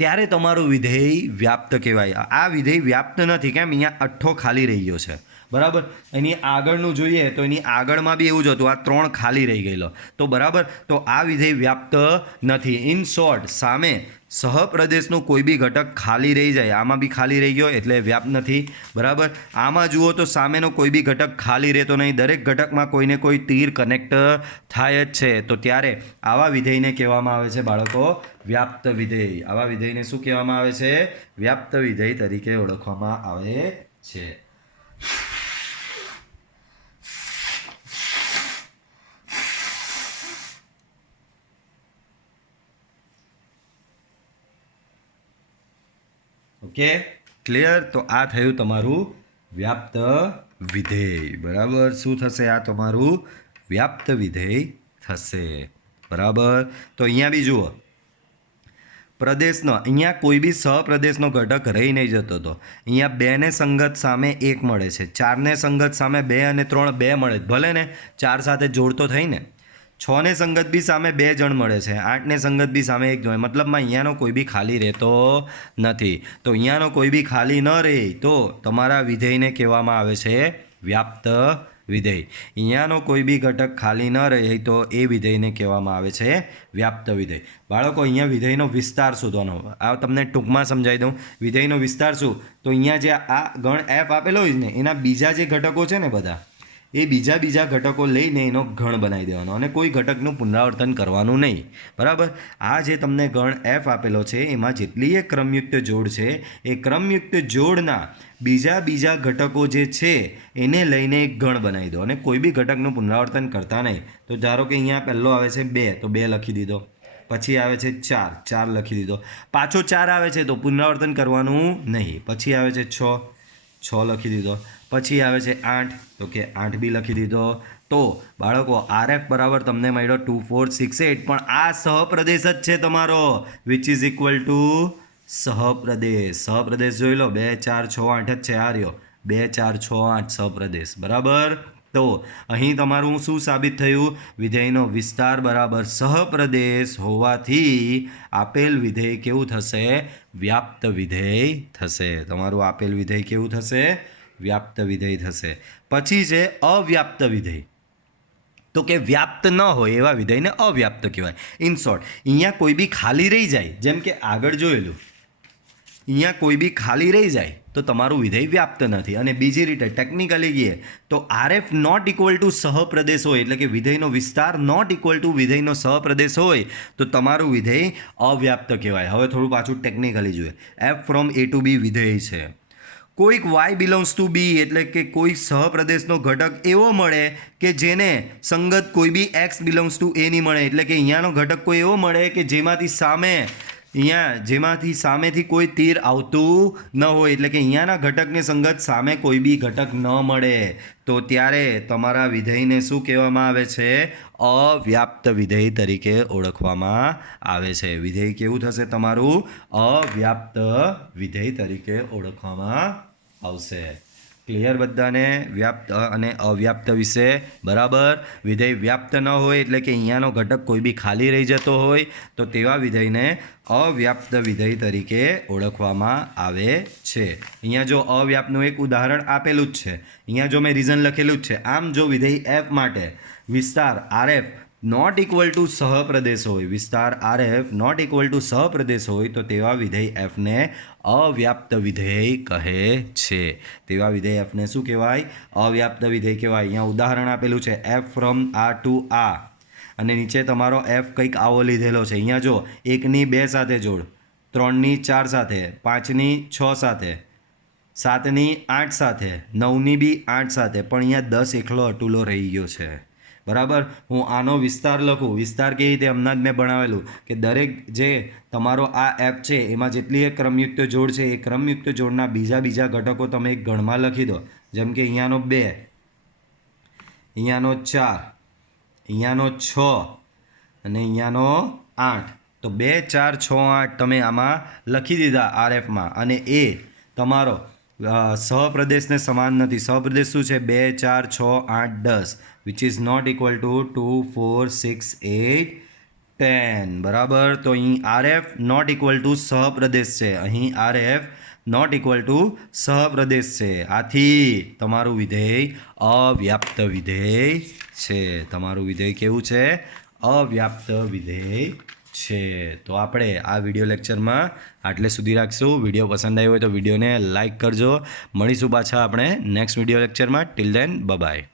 ત્યારે તમારું વિધેય વ્યાપ્ત કહેવાય. આ વિધેય વ્યાપ્ત નથી. કેમ? અહીંયા અઠ્ઠો ખાલી રહી ગયો છે, બરાબર. એની આગળનું જોઈએ તો એની આગળમાં બી એવું જ હતું, આ 3 ખાલી રહી ગયેલો, તો બરાબર. તો આ વિધેય વ્યાપ્ત નથી. ઇન શોર્ટ, સામે સહપ્રદેશનો કોઈ બી ઘટક ખાલી રહી જાય, આમાં બી ખાલી રહી ગયો એટલે વ્યાપ્ત નથી, બરાબર. આમાં જુઓ તો સામેનો કોઈ બી ઘટક ખાલી રહેતો નહીં, દરેક ઘટકમાં કોઈને કોઈ તીર કનેક્ટ થાય જ છે. તો ત્યારે આવા વિધેયને કહેવામાં આવે છે બાળકો વ્યાપ્ત વિધેય. આવા વિધેયને શું કહેવામાં આવે છે? વ્યાપ્ત વિધેય તરીકે ઓળખવામાં આવે છે. Okay, clear? તો આ થયું તમારું વ્યાપ્ત વિધેય, બરાબર. શું થશે? આ તમારું વ્યાપ્ત વિધેય થશે, બરાબર. તો અહીંયા બી જુઓ, પ્રદેશનો અહીંયા કોઈ બી સહપ્રદેશનો ઘટક રહી નહીં જતો હતો. અહીંયા 2 ને સંગત સામે 1 મળે છે, 4 ને સંગત સામે 2 અને 3 2 મળે, ભલે ને 4 સાથે જોડતો થઈને. 6 ને સંગત બી સામે 2 જણ મળે છે, 8 ને સંગત બી સામે 1 જણ. મતલબમાં અહીંયાનો કોઈ બી ખાલી રહેતો નથી. તો અહીંયાનો કોઈ બી ખાલી ન રહે તો તમારા વિધેયને કહેવામાં આવે છે વ્યાપ્ત વિધેય. અહીંયાનો કોઈ બી ઘટક ખાલી ન રહે તો એ વિધેયને કહેવામાં આવે છે વ્યાપ્ત વિધેય. બાળકો, અહીંયા વિધેયનો વિસ્તાર શોધવાનો, આ તમને ટૂંકમાં સમજાવી દઉં. વિધેયનો વિસ્તાર શું? તો અહીંયા જે આ ગણ F આપેલો હોય ને એના બીજા જે ઘટકો છે ને બધા, એ બીજા ઘટકો લઈને એનો ગણ બનાવી દેવાનો અને કોઈ ઘટકનું પુનરાવર્તન કરવાનું નહીં, બરાબર. આ જે તમને ગણ F આપેલો છે એમાં જેટલી એ ક્રમયુક્ત જોડ છે એ ક્રમયુક્ત જોડના બીજા ઘટકો જે છે એને લઈને એક ગણ બનાવી દો અને કોઈ બી ઘટકનું પુનરાવર્તન કરતા નહીં. તો ધારો કે અહીંયા પહેલો આવે છે 2 તો 2 લખી દીધો, પછી આવે છે 4 લખી દીધો, પાછો 4 આવે છે તો પુનરાવર્તન કરવાનું નહીં, પછી આવે છે 6 લખી દીધો, પછી આવે છે 8 તો કે 8 બી લખી દીધો. તો બાળકો RF બરાબર તમને મળ્યો 2 4 6 8, પણ આ સહપ્રદેશ જ છે તમારો, વિચ ઇઝ ઇક્વલ ટુ સહપ્રદેશ. સહપ્રદેશ જોઈ લો, 2 4 6 8 જ છે. આ રહ્યો 2 4 6 8 સહપ્રદેશ, બરાબર. તો અહીં તમારું શું સાબિત થયું? વિધેયનો વિસ્તાર બરાબર સહપ્રદેશ હોવાથી આપેલ વિધેય કેવું થશે? વ્યાપ્ત વિધેય થશે. તમારું આપેલ વિધેય કેવું થશે? વ્યાપ્ત વિધેય થશે. પછી છે અવ્યાપ્ત વિધેય. તો કે વ્યાપ્ત ન હોય એવા વિધેયને અવ્યાપ્ત કહેવાય. ઇન શોર્ટ, અહીંયા કોઈ બી ખાલી રહી જાય, જેમ કે આગળ જોયેલું, અહીંયા કોઈ બી ખાલી રહી જાય તો તમારું વિધેય વ્યાપ્ત નથી. અને બીજી રીતે ટેકનિકલી કહીએ તો RF નોટ ઇક્વલ ટુ સહપ્રદેશ હોય, એટલે કે વિધેયનો વિસ્તાર નોટ ઇક્વલ ટુ વિધેયનો સહપ્રદેશ હોય તો તમારું વિધેય અવ્યાપ્ત કહેવાય. હવે થોડું પાછું ટેકનિકલી જોઈએ. F from A to B વિધેય છે. કોઈક y બિલોંગ્સ ટુ બી એટલે કે કોઈ સહપ્રદેશનો ઘટક એવો મળે કે જેને સંગત કોઈ બી x બિલોંગ્સ ટુ a નહીં મળે, એટલે કે અહીંયાનો ઘટક કોઈ એવો મળે કે જેમાંથી સામેથી કોઈ તીર આવતું ન હોય, એટલે કે અહીંયાના ઘટકને સંગત સામે કોઈ બી ઘટક ન મળે તો ત્યારે તમારા વિધેયને શું કહેવામાં આવે છે? અવ્યાપ્ત વિધેય તરીકે ઓળખવામાં આવે છે. વિધેય કેવું થશે તમારું? અવ્યાપ્ત વિધેય તરીકે ઓળખવામાં આવશે. ક્લિયર બધાને વ્યાપ્ત અને અવ્યાપ્ત વિશે બરાબર. વિધેય વ્યાપ્ત ન હોય એટલે કે અહીંયાનો ઘટક કોઈ બી ખાલી રહી જતો હોય તો તેવા વિધેયને અવ્યાપ્ત વિધેય તરીકે ઓળખવામાં આવે છે. અહીંયા જો અવ્યાપ્તનું એક ઉદાહરણ આપેલું જ છે, અહીંયા જો મેં રીઝન લખેલું જ છે. આમ જો વિધેય એફ માટે વિસ્તાર RF નોટ ઇક્વલ ટુ સહપ્રદેશ હોય, વિસ્તાર RF નોટ ઇક્વલ ટુ સહપ્રદેશ હોય તો તેવા વિધેય એફને અવ્યાપ્ત વિધેય કહે છે. તેવા વિધેય એફને શું કહેવાય? અવ્યાપ્ત વિધેય કહેવાય. અહીંયા ઉદાહરણ આપેલું છે એફ ફ્રોમ આ ટુ આ, અને નીચે તમારો એફ કંઈક આવો લીધેલો છે. અહીંયા જો 1ની 2 સાથે જોડ, 3ની 4 સાથે, 5ની 6 સાથે, 7ની 8 સાથે, 9ની બી 8 સાથે, પણ અહીંયા 10 એકલો અટુલો રહી ગયો છે. બરાબર. હું આનો વિસ્તાર લખું, વિસ્તાર કેવી રીતે હમણાં જ મેં ભણાવેલું કે દરેક જે તમારો આ એફ છે એમાં જેટલી એ ક્રમયુક્ત જોડ છે એ ક્રમયુક્ત જોડના બીજા ઘટકો તમે એક ગણમાં લખી દો. જેમ કે અહીંયાનો 2, અહીંયાનો 4, અહીંયાનો 6 અને અહીંયાનો 8. તો 2, 4, 6, 8 તમે આમાં લખી દીધા RFમાં, અને એ તમારો સહપ્રદેશને સમાન નથી. સહપ્રદેશ શું છે? 2, 4, 6, 8, 10 which is not equal to 2, 4, 6, 8, 10. બરાબર. તો અહીં RF નોટ ઇક્વલ ટુ સહપ્રદેશ છે, અહીં RF નોટ ઇક્વલ ટુ સહપ્રદેશ છે. આથી તમારું વિધેય અવ્યાપ્ત વિધેય છે. તમારું વિધેય કેવું છે? અવ્યાપ્ત વિધેય છે. તો આપણે આ વિડીયો લેક્ચરમાં આટલે સુધી રાખશું. વિડીયો પસંદ આવ્યો હોય તો વિડીયોને લાઇક કરજો. મળીશું પાછા આપણે નેક્સ્ટ વિડીયો લેક્ચરમાં. Till then by.